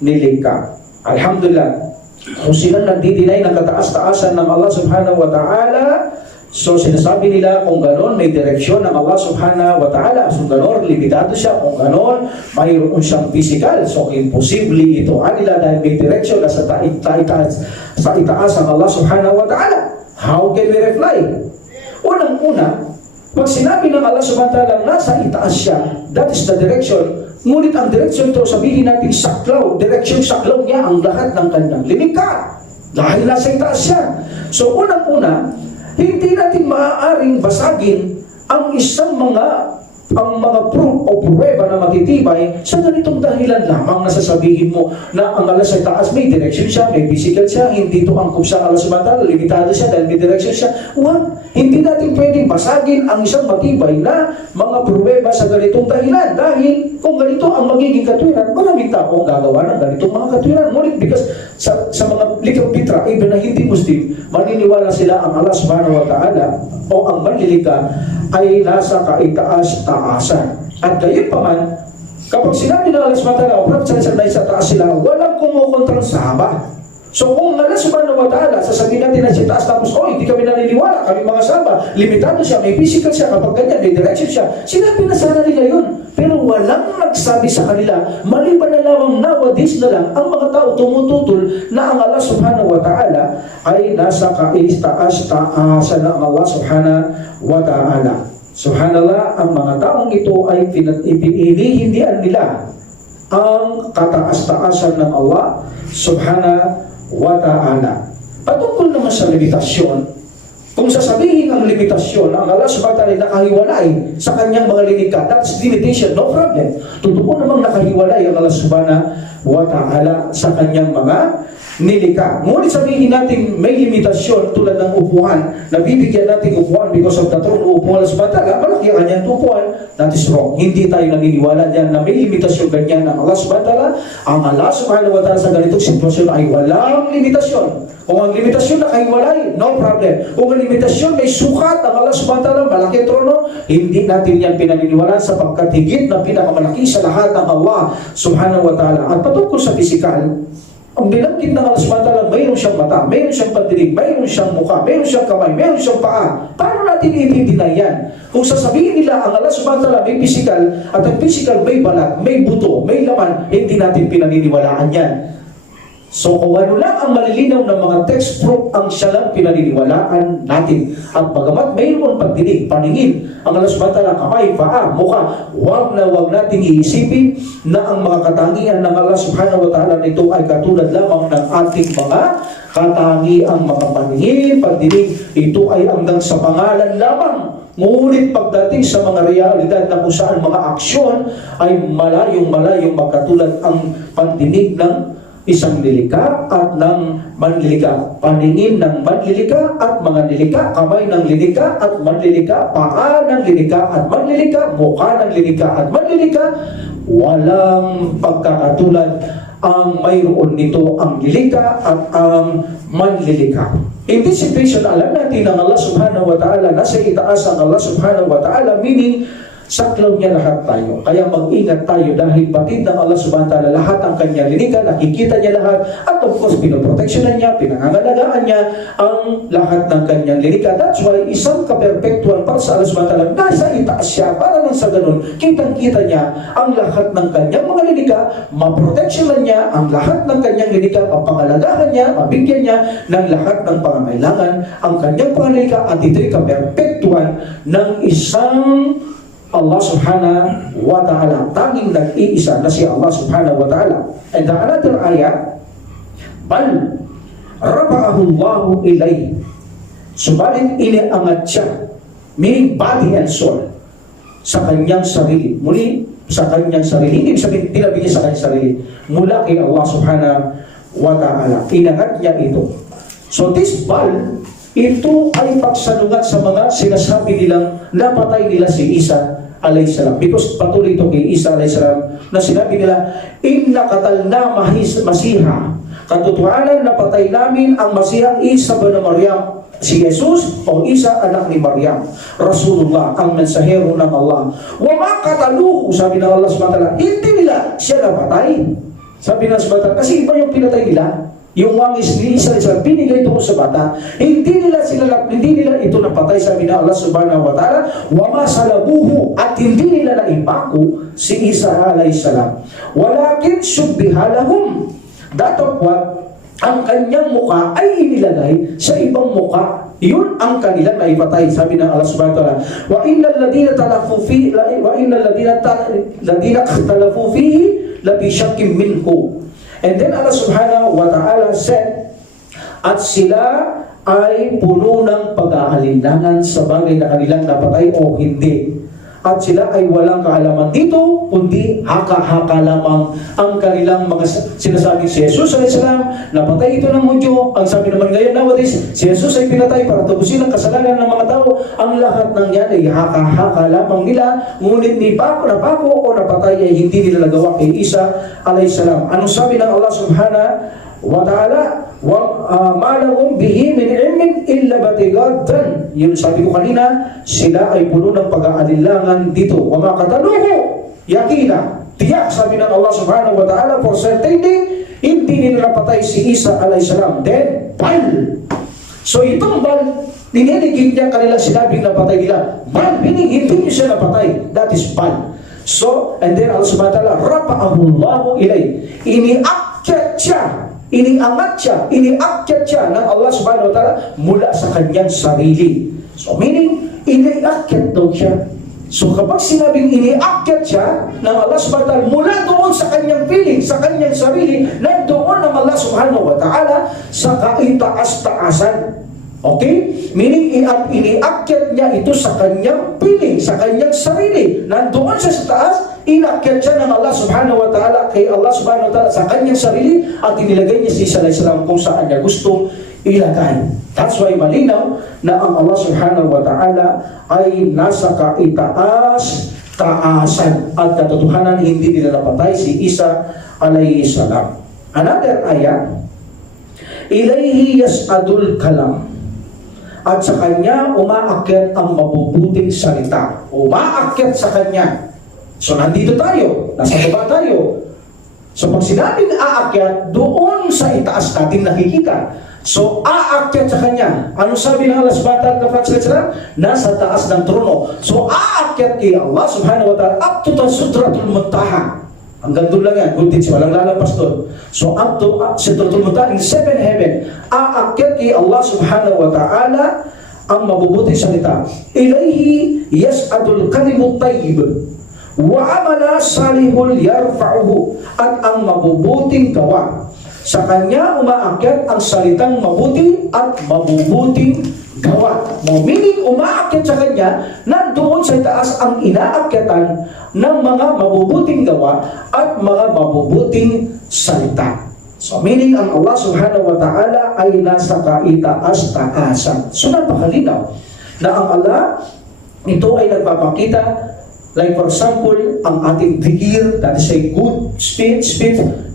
nilikha. Alhamdulillah. Kung sila nagdi-deny ng kataas-taasan ng Allah subhanahu wa ta'ala, so sinasabi nila kung ganon may direksyon ng Allah subhanahu wa ta'ala, so ganon limitado siya, kung ganon mayroon siyang physical, so imposible ito nila dahil may direksyon na sa itaas ang Allah subhanahu wa ta'ala. How can we reply? Unang-una, pag sinabi ng Allah subhanahu wa ta'ala nasa itaas siya, that is the direction. Ngunit ang direksyon ito, sabihin natin saklaw, direksyon saklaw niya ang lahat ng kanyang lilikha dahil nasa itaas siya. So unang-una, hindi natin maaaring basagin ang mga proof o pruweba na matitibay sa ganitong dahilan lamang na sasabihin mo na ang alas ay taas, may direction siya, may physical siya, hindi ito angkop sa alas subhanahu wa ta'ala, limitado siya dahil may direction siya. Hindi natin pwedeng basagin ang isang matibay na mga pruweba sa ganitong dahilan dahil kung ganito ang magiging katwiran, maraming tao ang gagawa ng ganitong mga katwiran. Ngunit because sa mga likang pitra, even na hindi Muslim, maniniwala sila ang Allah subhanahu wa ta'ala o ang manlilika ay nasa kaitaas-taasan. At gayon pa man, kapag sinabi ng Allah subhanahu wa ta'ala o Prophet sallallahu alaihi wasallam sa taas sila, walang kumukontrang sahaba. So kung Allah subhanahu wa ta'ala, sasabihin natin na siya taas tapos, hindi kami naniniwala, kami mga sahaba, limitado siya, may physical siya, kapag ganyan, may direction siya, sinabi na sana nila yun. Pero walang nagsabi sa kanila, maliban na lamang nawadis na lang, ang mga tao tumututol na ang Allah subhanahu wa ta'ala ay nasa kaitaas-taasan ng Allah subhanahu wa ta'ala. Subhanallah, ang mga taong ito ay inihindihan nila ang kataas-taasan ng Allah subhanahu wa ta'ala. Patungkol naman sa limitasyon, kung sasabihin ang limitasyon, ang Allah subhanahu wa ta'ala nakahiwalay sa kanyang mga linika, that's limitation, no problem. Totoo namang nakahiwalay ang Allah subhanahu wa ta'ala sa kanyang mga nilika. Ngunit sabihin natin may limitasyon tulad ng upuan, nabibigyan natin upuan because of the throne o upuan sa bata, malaki ang kanyang upuan, that is wrong. Hindi tayo naniniwala dyan na may limitasyon ganyan ng Allah subhanahu wa ta'ala. Ang Allah subhanahu wa ta'ala sa ganitong sitwasyon ay walang limitasyon. Kung ang limitasyon nakahiwalay, no problem. Kung ang limitasyon may sukat, ang Allah subhanahu wa ta'ala, malaki trono, hindi natin yan pinaniniwalaan sapagkat higit na pinakamalaki sa lahat ng Allah subhanahu wa ta'ala. At patungkol sa pisikal, ang binanggit ng Allah subhanahu wa ta'ala, mayroon siyang mata, mayroon siyang pandinig, mayroon siyang mukha, mayroon siyang kamay, mayroon siyang paa. Paano natin i-deny yan? Kung sasabihin nila ang Allah subhanahu wa ta'ala may physical, at ang physical may balat, may buto, may laman, hindi natin pinaniniwalaan yan. So kung ano lang ang malilinaw ng mga text proof ang siya lang pinaniniwalaan natin. At bagamat mayroon pagdinig, paningin, ang Allah subhanahu wa ta'ala, kamay, paa, mukha, wag nating iisipin na ang mga katangian ng Allah subhanahu wa ta'ala nito ay katulad lamang ng ating mga katangiang mga paningin, pagdinig. Ito ay hanggang sa pangalan lamang. Ngunit pagdating sa mga realidad na kung saan mga aksyon ay malayong magkatulad ang pandinig ng isang nilika at ng manlilika, paningin ng manlilika at mga nilika, kamay ng lilika at manlilika, paa ng lilika at manlilika, mukha ng lilika at manlilika. Walang pagkakatulad ang mayroon nito ang lilika at ang manlilika. In this situation, alam natin ang Allah subhanahu wa ta'ala, nasa itaas ang Allah subhanahu wa ta'ala, meaning saklaw niya lahat tayo. Kaya mag-ingat tayo dahil batid ng Allah subhanahu wa ta'ala lahat ang kanyang linika, nakikita niya lahat, at of course, pinoproteksyonan niya, pinangangalagaan niya ang lahat ng kanyang linika. That's why, isang kaperpektuan para sa Allah subhanahu wa ta'ala, nasa itaas siya, para lang sa ganun, kitang-kita niya ang lahat ng kanyang mga linika, maproteksyonan niya ang lahat ng kanyang linika, mapangalagahan niya, mabigyan niya ng lahat ng pangangailangan, ang kanyang pangalika, at ito'y kaperpektuan ng isang Allah subhanahu wa ta'ala, tanging nag-iisa na si Allah subhanahu wa ta'ala. And the another ayah, bal rafa'ahu Allahu ilayhi, subalit iniangat siya, meaning body and soul, sa kanyang sarili. Muli, sa kanyang sarili. Hindi sabihin, tinabi niya sa kanyang sarili. Mula kay Allah subhanahu wa ta'ala. Inangat niya ito. So this bal, ito ay pagsalungat sa mga sinasabi nilang napatay nila si Isa alayhisalam. Because patuloy ito kay Isa alayhisalam na sinabi nila, inna katalna masiha. Katotohanan napatay namin ang Masiha Isa bin Maryam, si Jesus o Isa anak ni Maryam, Rasulullah, ang mensahero ng Allah. Wa ma kataluhu, sabi ng Allah subhanahu wa ta'ala, hindi nila siya napatay. Sabi ng Allah subhanahu wa ta'ala, kasi iba yung pinatay nila. Yung wangis ni Isa binigay ito sa bata. Hindi nila ito napatay, sabi na Allah subhanahu wa ta'ala, wa ma salabuhu, at hindi nila naipako si Isa alayhisalam. Walakin subbiha lahum, that of what, ang kanyang muka ay inilagay sa ibang muka. Yun ang kanilang naipatay, sabi ng Allah subhanahu wa ta'ala. Wa innal ladina talafu fihi labi shakkim minhu. And then Allah subhanahu wa ta'ala said, at sila ay puno ng pag-aalinlangan sa bagay na kanilang napatay o hindi. At sila ay walang kaalaman dito, kundi haka-haka lamang ang kanilang mga sinasabing si Jesus alayhis salam, napatay ito ng Hudyo. Ang sabi naman ngayon nowadays, si Jesus ay pinatay para tubusin ang kasalanan ng mga tao. Ang lahat ng yan ay haka-haka lamang nila, ngunit napako o napatay ay hindi nila nagawa kay Isa alayhis salam. Anong sabi ng Allah subhanahu wa ta'ala? Ma lahum bihi min ilmin illa batighatan. Yung sabi ko kanina, sila ay puno ng pag-aalinlangan dito. Wa ma qataluhu yakina. Tiyak, sabi ng Allah subhanahu wa ta'ala, for certainty, hindi nila napatay si Isa alayhis salam. Then, bal. So itong bal, niniligid niya kanilang sinabing napatay nila. Bal, meaning hindi niya siya napatay. That is bal. So, and then Allah subhanahu wa ta'ala, rafa'ahullahu ilay. Iniakyat siya. Iniangat siya, iniakyat siya ng Allah subhanahu wa ta'ala mula sa kanyang sarili. So meaning, iniakyat daw siya. So kapag sinabing iniakyat siya ng Allah subhanahu wa ta'ala mula doon sa kanyang piling, sa kanyang sarili, nandoon ng Allah subhanahu wa ta'ala sa kaitaas-taasan. Okay? Meaning, iniakyat niya ito sa kanyang piling, sa kanyang sarili. Nandoon siya sa taas, inakyat siya ng Allah subhanahu wa ta'ala kay Allah subhanahu wa ta'ala sa kanyang sarili at inilagay niya si Isa alayhis salam kung saan niya gustong ilagay. That's why malinaw na ang Allah subhanahu wa ta'ala ay nasa kaitaas-taasan at katotohanan hindi nila napatay si Isa alayhis salam. Another ayat, ilayhi yas'adul kalam. At sa kanya umaakyat ang mabubuting salita. Umaakyat sa kanya. So nandito tayo, nasa baba tayo. So pag sinabing aakyat, doon sa itaas natin nakikita. So aakyat sa kanya. Ano sabi ng Allah subhanahu wa ta'ala? Nasa taas ng trono. So aakyat kay Allah subhanahu wa ta'ala up to the Sidratul Muntaha. Hanggang doon lang yan, gultits, walang lalampas doon. So up to Sidratul Muntaha in 7 heaven, aakyat kay Allah subhanahu wa ta'ala ang mabubuting salita. Ilayhi yas'adul kalimut tayyib wa amala salihul yarfa'uhu. At ang mabubuting gawa, sa kanya umaakyat ang salitang mabuti at mabubuting gawa. Meaning, umaakyat sa kanya, nandoon sa itaas ang inaakyatan ng mga mabubuting gawa at mga mabubuting salita. So, meaning, ang Allah subhanahu wa ta'ala ay nasa kaitaas-taasan. So, napakalinaw na ang Allah, ito ay nagpapakita, like for example, ang ating dhikir, that is a good speech,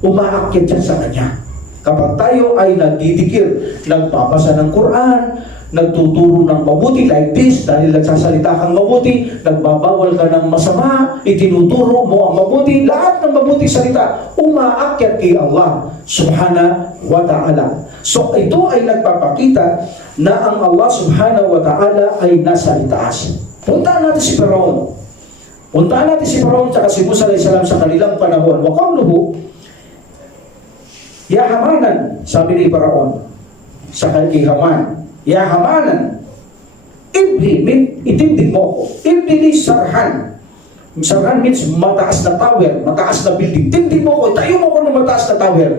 umaakyat siya sa kanya. Kapag tayo ay nagdidikir, nagbabasa ng Quran, nagtuturo ng mabuti like this, dahil nagsasalita kang mabuti, nagbabawal ka ng masama, itinuturo mo ang mabuti, lahat ng mabuti salita, umaakyat kay Allah subhanahu wa ta'ala. So ito ay nagpapakita na ang Allah subhanahu wa ta'ala ay nasa itaas. Puntaan natin si Firaun. Puntaan natin si Firaun at si Musa alayhis salam sa kanilang panahon. Wa qawluhu, ya Hamanan, sabi ni Firaun sa kay Haman, ya Hamanan, itindig mo ko. Ibni sarhan. Sarhan means mataas na tower, mataas na building. Tindig mo ko, tayo mo ko ng mataas na tower.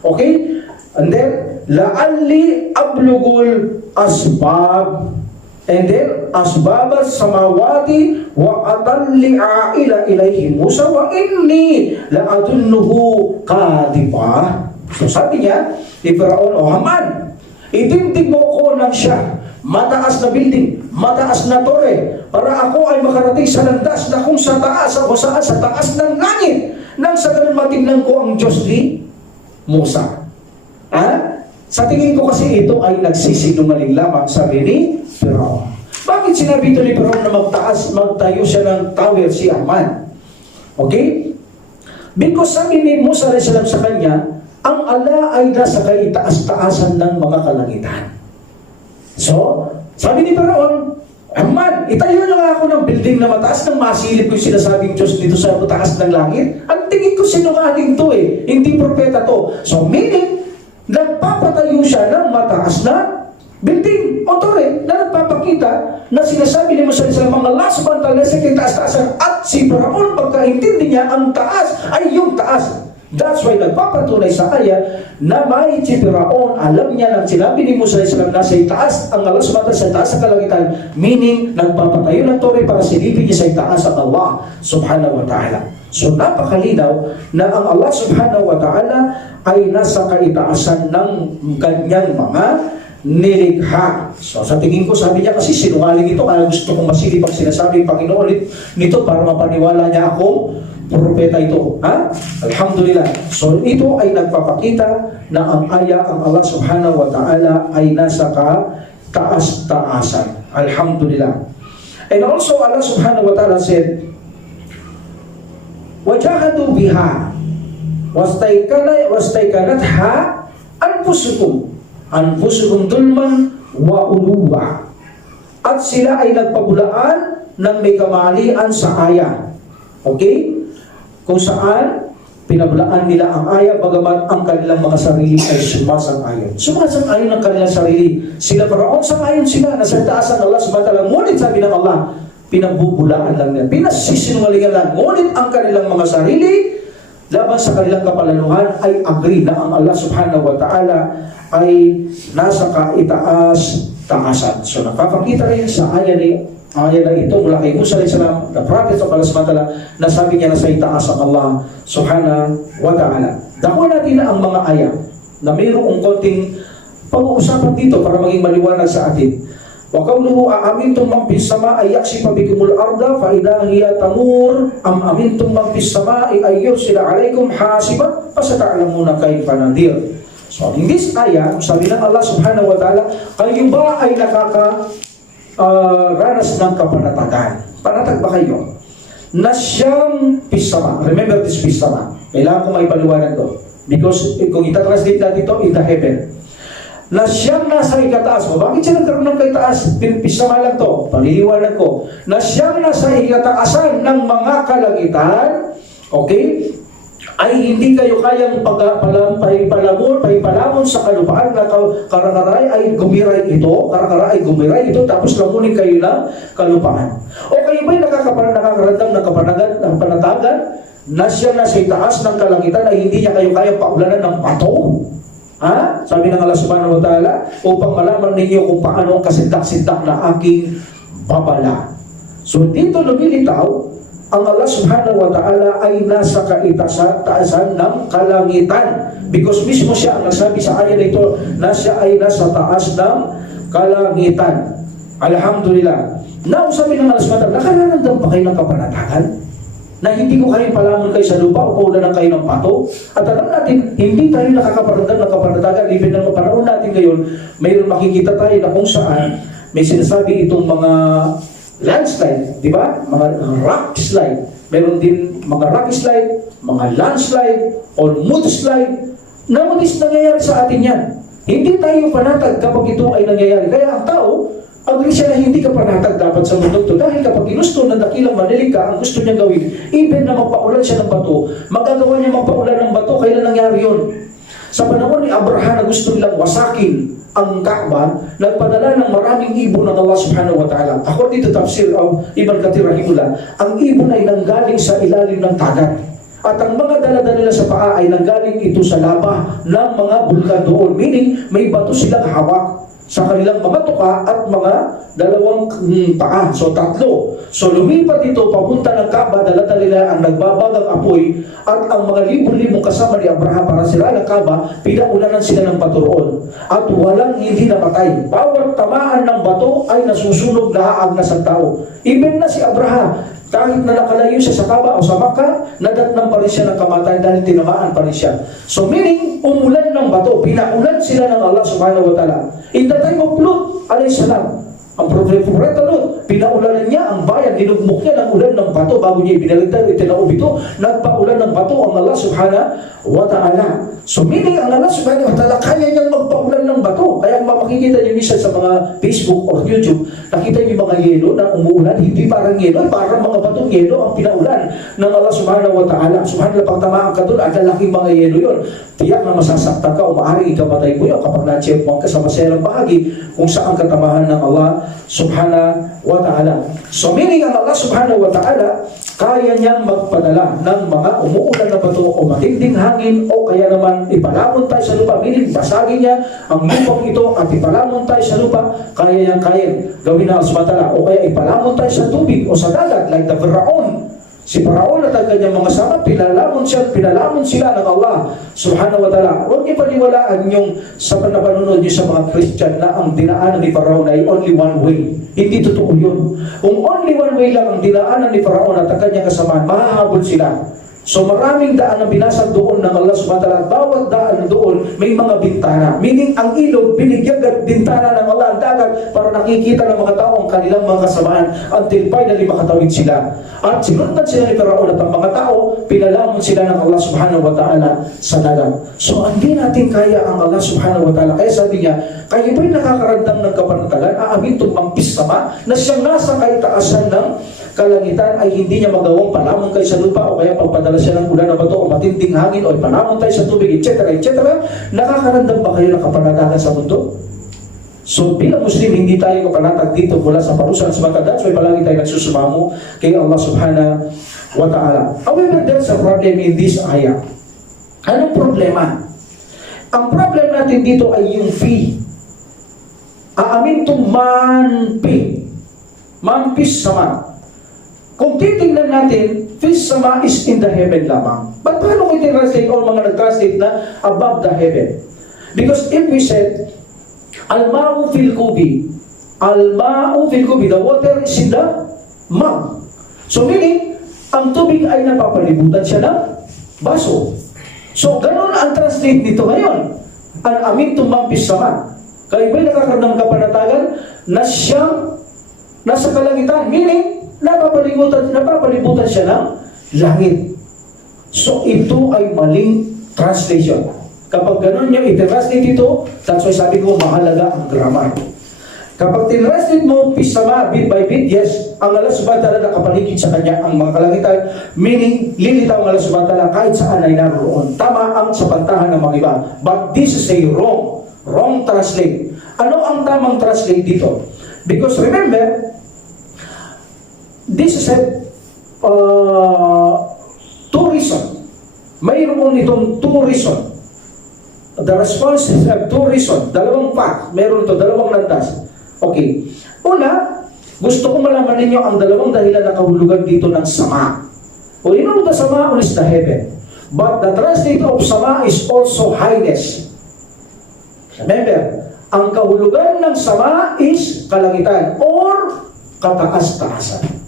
Okay? And then, la'alli ablugul asbab. And then, asbab samawati wa atalli'a ilayhi Musa wa inni la'adunnuhu kadhiba. So sabi niya, ni Firaun, o Haman, itindig mo ko ng siya, mataas na building, mataas na tore, para ako ay makarating sa landas na kung sa taas, o saan sa taas ng langit, nang sa ganun matignan ko ang Diyos ni Musa. Sa tingin ko kasi ito ay nagsisinungaling lamang, sabi ni Firaun. Bakit sinabi ito ni Firaun na magtayo siya ng tower si Haman? Okay? Because sabi ni Musa alayhis salam sa kanya, ang Allah ay nasa kaitaas-taasan ng mga kalangitan. So, sabi ni Firaun, Haman, itayo na nga ako ng building na mataas nang masilip ko yung sinasabing Diyos dito sa taas ng langit. Ang tingin ko sinungaling to hindi propeta to. So, meaning, nagpapatayo siya ng mataas na building o tore na nagpapakita na sinasabi ni Musa sa mga last bantay na sa taas-taasan at si Firaun pagkaintindi niya ang taas ay yung taas. That's why nagpapatunay sa ayat na may si Firaun, alam niya lang sinabi ni Musa Islam nasa itaas ang Allah subhanahu sa itaas sa kalangitan, meaning nagpapatayo ng tore para silipin niya sa itaas ang Allah subhanahu wa ta'ala. So napakalinaw na ang Allah subhanahu wa ta'ala ay nasa kaitaasan ng kanyang mga nilikha. So sa tingin ko, sabi niya kasi sinungaling ito, kaya gusto kong masilip ang sinasabi Panginoon nito para mapaniwala niya ako propeta ito. Ha? Alhamdulillah. So ito ay nagpapakita na ang Allah subhanahu wa ta'ala ay nasa taas-taasan. Alhamdulillah. And also Allah subhanahu wa ta'ala said, wajahadu biha wastaykanatha anfusukum dulman wa uluwa. At sila ay nagpabulaan ng may kamalian sa aya. Okay? Kung saan pinabulaan nila ang aya, bagamat ang kanilang mga sarili ay sumasang-ayon. Sumasang-ayon ng kanilang sarili. Sila Firaun, sang-ayon sila, nasa taasan Allah subhanahu wa ta'ala. Ngunit sabi ng Allah, pinagbubulaan lang nila, pinasisinungalingan lang. Ngunit ang kanilang mga sarili, laban sa kanilang kapalanuhan, ay agree na ang Allah subhanahu wa ta'ala ay nasa kaitaas-taasan. So nakapakita rin sa aya na ito mula kay Musa alayhi salam, the prophet of Allah subhanahu wa ta'ala, na sabi niya na sa itaas ang Allah subhanahu wa ta'ala. Dakuha natin na ang mga aya na mayroong konting pag-uusapan dito para maging maliwanag sa atin. Wa qawluhu aamintum man fis samaa'i yaksifa bikumul arda fa idha hiya tamur am amintum man fis samaa'i ay yursila alaykum hasiban fasata'lamuna kayfa nadir. So in this ayah, sabi ng Allah subhanahu wa ta'ala, kayo ba ay ranas ng kapanatagan? Panatag ba kayo? Na siyang pisama. Remember this pisama. Kailangan ko may paliwanag to. Because kung itatranslate natin ito, in the heaven. Na siyang nasa ikataas mo. Bakit siya nagkaroon ng kaitaas? Pisama lang to. Paliliwanag ko. Na siyang nasa ikataasan ng mga kalangitan, okay, ay hindi kayo kayang palamon sa kalupaan na karakaray ay gumiray ito, tapos lamunin kayo ng kalupaan. O kayo ba'y nakakaramdam ng panatagan na siya na sa itaas ng kalangitan ay hindi niya kayo kayang paulanan ng bato? Ha? Sabi ng Allah subhanahu wa ta'ala, upang malaman ninyo kung paano ang kasindak-sindak na aking babala. So dito lumilitaw, ang Allah subhanahu wa ta'ala ay nasa kaitaasan ng kalangitan. Because mismo siya ang nagsabi sa ayat na ito na siya ay nasa taas ng kalangitan. Alhamdulillah. Now, sabi ng Allah subhanahu wa ta'ala, nakararamdam ba kayo ng kapanatagan? Na hindi ko kayo palamon kayo sa lupa o paulanan kayo ng pato? At alam natin, hindi tayo nakakaparamdam ng kapanatagan. Even ng panahon natin ngayon, mayroon makikita tayo na kung saan may sinasabi itong mga landslide, di ba? Mga rock slide. Meron din mga rock slide, mga landslide, or mudslide. Namunis nangyayari sa atin yan. Hindi tayo panatag kapag ito ay nangyayari. Kaya ang tao, agree siya na hindi ka panatag dapat sa mundo ito. Dahil kapag ginusto ng dakilang manilikha, ang gusto niya gawin, even na magpaulan siya ng bato, magagawa niya magpaulan ng bato, kailan nangyari yun? Sa panahon ni Abraham na gusto nilang wasakin ang Kaaba, nagpadala ng maraming ibon ng Allah subhanahu wa ta'ala. According to tafsir of Ibn Kathir rahimahullah, ang ibon ay nanggaling sa ilalim ng dagat. At ang mga dala-dala nila sa paa ay nanggaling ito sa laba ng mga bulkan doon. Meaning, may bato silang hawak sa kanilang mga tuka at mga dalawang paa. So, tatlo. So, lumipat ito papunta ng Kaaba, dala-dala nila ang nagbabagang apoy at ang mga libong-libong kasama ni Abraham para sila ng Kaaba, pinaulanan sila ng bato roon. At walang hindi napatay. Bawat tamaan ng bato ay nasusunog na haag na sa tao. Even na si Abraham, kahit na nakalayo siya sa Kaaba o sa Makkah, nadatnang pa rin siya ng kamatayan dahil tinamaan pa rin siya. So meaning, umulan ng bato, pinaulan sila ng Allah subhanahu wa ta'ala. In the time of Lut, alayhi salam, ang propeta Lut, pinaulanan niya ang bayan, dinugmok niya ng ulan ng bato bago niya ibinaligtad, itinaob ito, nagpaulan ng bato ang Allah subhanahu wa ta'ala. So meaning, ang Allah subhanahu wa ta'ala, kaya niyang magpaulan ng bato. Kaya makikita niyo minsan sa mga Facebook or YouTube, nakita niyo mga yelo na umuulan, hindi parang yelo, parang mga batong yelo ang pinaulan ng Allah subhanahu wa ta'ala. Subhanallah, pag tamaan ka doon, at lalaking mga yelo yun. Tiyak na masasaktan ka o maaaring ikamatay mo yun kapag na-check ka sa maserang bahagi kung saan katamahan ng Allah subhanahu wa ta'ala. So meaning ang Allah subhanahu wa ta'ala, kaya niyang magpadala ng mga umuulan na bato o matinding hangin o kaya naman ipalamon tayo sa lupa. Meaning basagin niya ang lupang ito at ipalamon tayo sa lupa. Kaya niyang gawin na Allah o kaya ipalamon tayo sa tubig o sa dagat like the Pharaoh. Si Pharaoh at ang kanyang mga sama, pinalamon sila ng Allah subhanahu wa ta'ala. Huwag ipaniwalaan yung sa panunod niyo sa mga Christian na ang dinaanan ni Pharaoh ay only one way. Hindi totoo yun. Kung only one way lang ang dinaanan ni Pharaoh at ang kanyang kasamaan, mahahabol sila. So maraming daan na binasag doon ng Allah subhanahu wa ta'ala. Bawat daan doon may mga bintana. Meaning ang ilog, binigyan bintana ng Allah ang dagat para nakikita ng mga tao ang kanilang mga kasamaan until finally makatawid sila. At sinundan sila ni Pharaoh at ang mga tao, pinalamon sila ng Allah subhanahu wa ta'ala sa dagat. So hindi natin kaya ang Allah subhanahu wa ta'ala. Kaya sabi niya, kayo ba'y nakakaramdam ng kapanatagan? Aamin tumampis sama na siyang nasa kaitaasan ng kalangitan ay hindi niya magawang palamon kayo sa lupa o kaya pagpadala siya ng ulan na bato o matinding hangin o palamon tayo sa tubig, etc. etc. Nakakaramdam ba kayo ng kapanatagan sa mundo? So bilang Muslim, hindi tayo kapanatag dito mula sa parusa ng semata. So palagi tayo nagsusumamo kay Allah subhanahu wa ta'ala. However, there's a problem in this ayah. Anong problema? Ang problem natin dito ay yung fee. Aamin to manpis sama. Kung titignan natin, fis sama is in the heaven lamang. But paano kung i-translate o mga nag-translate na above the heaven? Because if we said, Al-ma'u fil kubi, the water is in the mouth. So meaning, ang tubig ay napapalibutan siya ng baso. So ganun ang translate nito ngayon. Ang amin tumampis sama. Kaya ba'y nakakaroon ng kapanatagan na siyang nasa kalangitan? Meaning, napapalibutan siya ng langit. So ito ay maling translation. Kapag ganun yung i-translate ito, that's why sabi ko mahalaga ang grammar. Kapag tinranslate mo pisama bit by bit, yes, ang Allah subhanahu wa ta'ala nakapaligid sa kanya ang mga kalangitan, meaning lilitaw ang Allah subhanahu wa ta'ala kahit saan ay naroon. Tama ang sapantahan ng mga iba. But this is a wrong translate. Ano ang tamang translate dito? Because remember, this is a two reason. Mayroon itong two reason. The response is two reason. Dalawang fact. Meron ito, dalawang landas. Okay. Una, gusto ko malaman ninyo ang dalawang dahilan na kahulugan dito ng sama. O you know the sama is the heaven. But the translate of sama is also highness. Remember, ang kahulugan ng sama is kalangitan or kataas-taasan.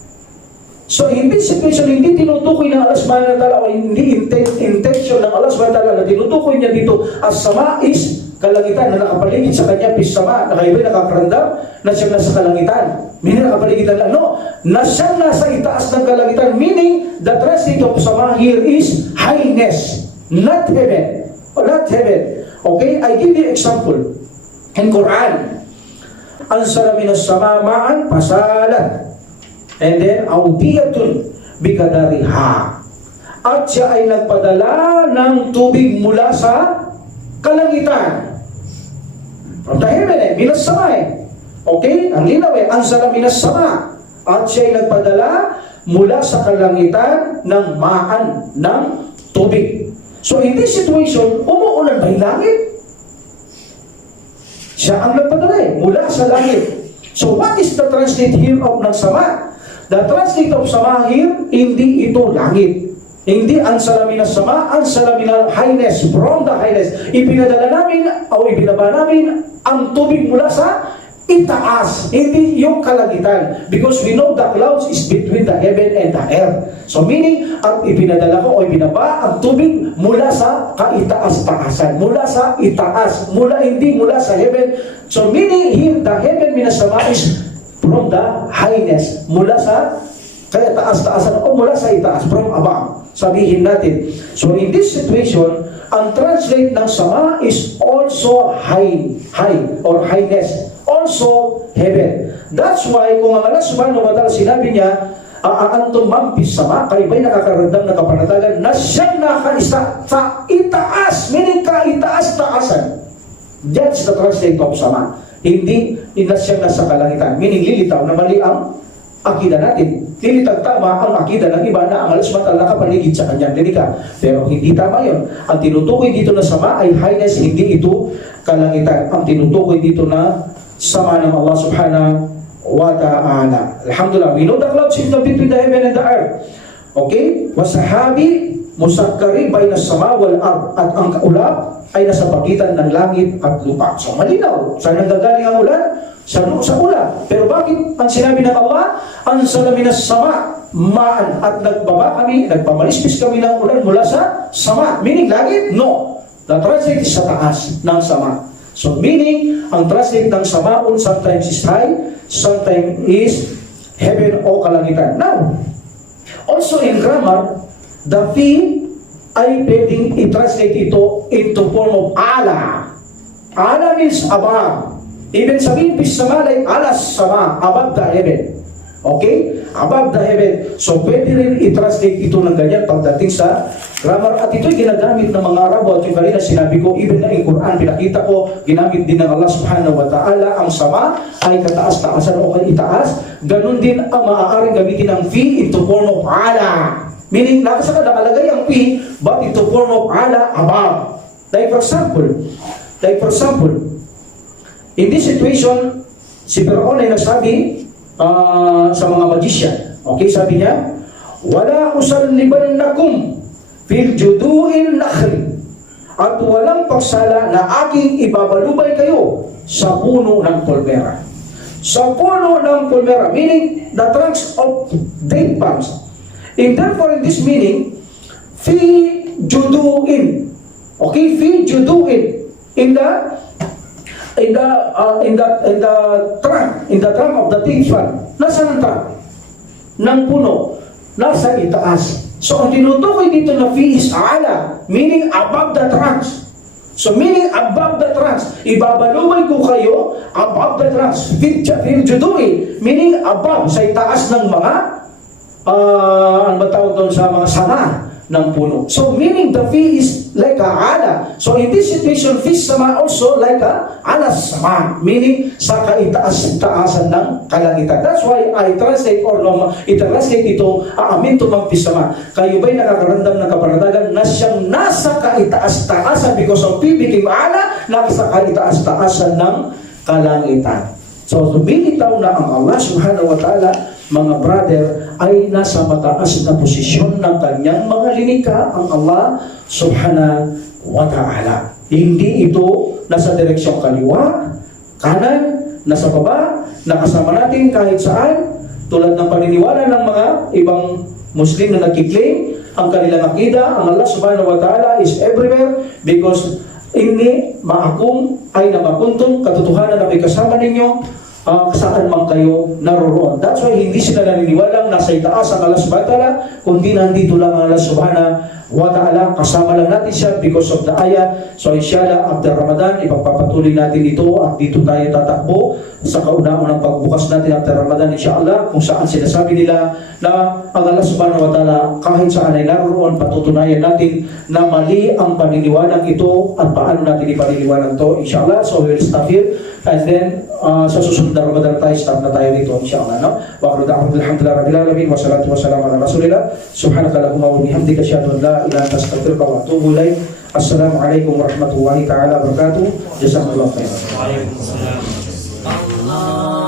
So in this situation, hindi tinutukoy ng Allah subhanahu wa ta'ala o hindi intention ng Allah subhanahu wa ta'ala na tinutukoy niya dito as sama is kalangitan na nakapaligid sa kanya, pisama, na kayo nakakarandam na siyang nasa kalangitan. Meaning nakapaligitan lang. No, na siyang nasa itaas ng kalangitan. Meaning, the translate of sama here is highness, not heaven. Not heaven. Okay, I give you example. In Quran, ansara minas sama ma'an pasalan. And then, audiyatun bikadariha. At siya ay nagpadala ng tubig mula sa kalangitan. From the heaven minas sama Okay? Ang linaw ansara minas sama. At siya ay nagpadala mula sa kalangitan ng maan, ng tubig. So in this situation, umuulan ba yung langit? Siya ang nagpadala mula sa langit. So what is the translate here of ng sama? The translate of sama here, hindi ito langit. Hindi ansara minas sama, ansara minal highness, from the highness. Ipinadala namin o ibinaba namin ang tubig mula sa itaas, hindi yung kalangitan. Because we know the clouds is between the heaven and the earth. So meaning, ang ipinadala ko o ibinaba ang tubig mula sa kaitaas-taasan. Mula sa itaas. Hindi mula sa heaven. So meaning, here, the heaven minas sama is from the highness, mula sa kaya taas-taasan o mula sa itaas, from above. Sabihin natin. So in this situation, ang translate ng sama is also high or highness, also heaven. That's why kung ang Allah subhanahu wa ta'ala sinabi niya, aantum mampis sama, kayo ba'y nakakaramdam na kapanatagan na siyang nakaisa sa itaas, meaning kaitaas-taasan. That's the translate of sama. Hindi siyang nasa kalangitan. Meaning lilitaw na mali ang akida natin. Lilitaw tama ang akida ng iba na ang Allah subhanahu wa ta'ala nakapaligid sa kanyang dinika. Pero hindi tama yun. Ang tinutukoy dito na sama ay highness, hindi ito kalangitan. Ang tinutukoy dito na sama ng Allah subhanahu wa ta'ala. Alhamdulillah, we know the clouds is between the heaven and the earth. Okay? Wasahabi musakkari bayna sama wal ard. At ang ulap ay nasa pagitan ng langit at lupa. So malinaw. Saan nanggagaling ang ulan? Sa ulan. Pero bakit ang sinabi ng Allah? Ansala minas sama maan. At nagbaba kami, nagpamalispis kami ng ulan mula sa sama. Meaning langit? No. The translate is sa taas ng sama. So meaning, ang translate ng samaun sometimes is high, sometimes is heaven o kalangitan. Now, also in grammar, the fi ay pwedeng i-translate ito into form of ala. Ala means above. Even sabihin, bisama like alas sama, above the heaven. Okay? Above the heaven. So, pwede rin i-translate ito ng ganyan pagdating sa grammar. At ito'y ginagamit ng mga Arabo. At yung kanina sinabi ko, even na in Quran, pinakita ko, ginamit din ng Allah subhanahu wa ta'ala, ang sama ay kataas-taasan o kay itaas. Ganon din ang maaaring gamitin ng fi into form of ala. Meaning, nakasa ka nakalagay ang fi, but into form of ala, above. Like for example, in this situation, si Firaun ay nagsabi sa mga magician. Okay, sabi niya, wala usallibannakum fil judu'in nakhli. At walang pagsala na aking ibabalubay kayo sa puno ng pulmera. Sa puno ng pulmera, meaning the trunks of date palms. And therefore, in this meaning, fi judu'in. Okay, fi judu'in. In the trunk of the date palm. Nasaan ang trunk? Ng puno. Nasa itaas. So, ang tinutukoy dito na fi is ala, meaning above the trunks. So, meaning above the trunks. Ibabalubay ko kayo above the trunks. Fi judu'in, meaning above, sa itaas ng mga ano ba tawag doon sa mga sama ng puno. So meaning the fi is like a ala. So in this situation, fi sama also like a ala sama. Meaning sa kaitaas-taasan ng kalangitan. That's why I translate or i-translate ito, aamin to mang fi sama. Kayo ba'y nakakaramdam ng kapanatagan na siyang nasa kaitaas-taasan because of fi became ala, nasa kaitaas-taasan ng kalangitan. So lumilitaw na ang Allah subhanahu wa ta'ala, mga brother, ay nasa mataas na posisyon ng kanyang mga linika, ang Allah subhanahu wa ta'ala. Hindi ito nasa direksyong kaliwa, kanan, nasa baba, nakasama natin kahit saan, tulad ng paniniwala ng mga ibang Muslim na nagkiklaim, ang kanilang akida, ang Allah subhanahu wa ta'ala is everywhere because inni maakum ay namakuntong katotohanan na may kasama ninyo saan man kayo naroroon. That's why hindi sila naniniwalang nasa itaas ang Allah subhanahu wa ta'ala, kundi nandito lang ang Allah subhanahu wa ta'ala. Kasama lang natin siya because of the ayah. So inshallah, after Ramadan, ipagpapatuloy natin ito at dito tayo tatakbo sa kauna-unang pagbukas natin after Ramadan inshallah, kung saan sinasabi nila na ang Allah subhanahu wa ta'ala kahit saan ay naroon, patutunayan natin na mali ang paniniwalang ito at paano natin ipaniniwalang ito inshallah. So we will stop here and then sa susunod na Ramadan tayo, start na tayo dito inshallah, no? Wa akhiru da'wana alhamdulillahi rabbil alamin wa salatu wa salam ala rasulillah subhanaka allahumma wa bihamdika asyhadu an la ilaha illa anta astaghfiruka wa atubu ilaik. Assalamu alaikum warahmatullahi taala wabarakatuh. Jazakumullahu khairan. Waalaikumsalam.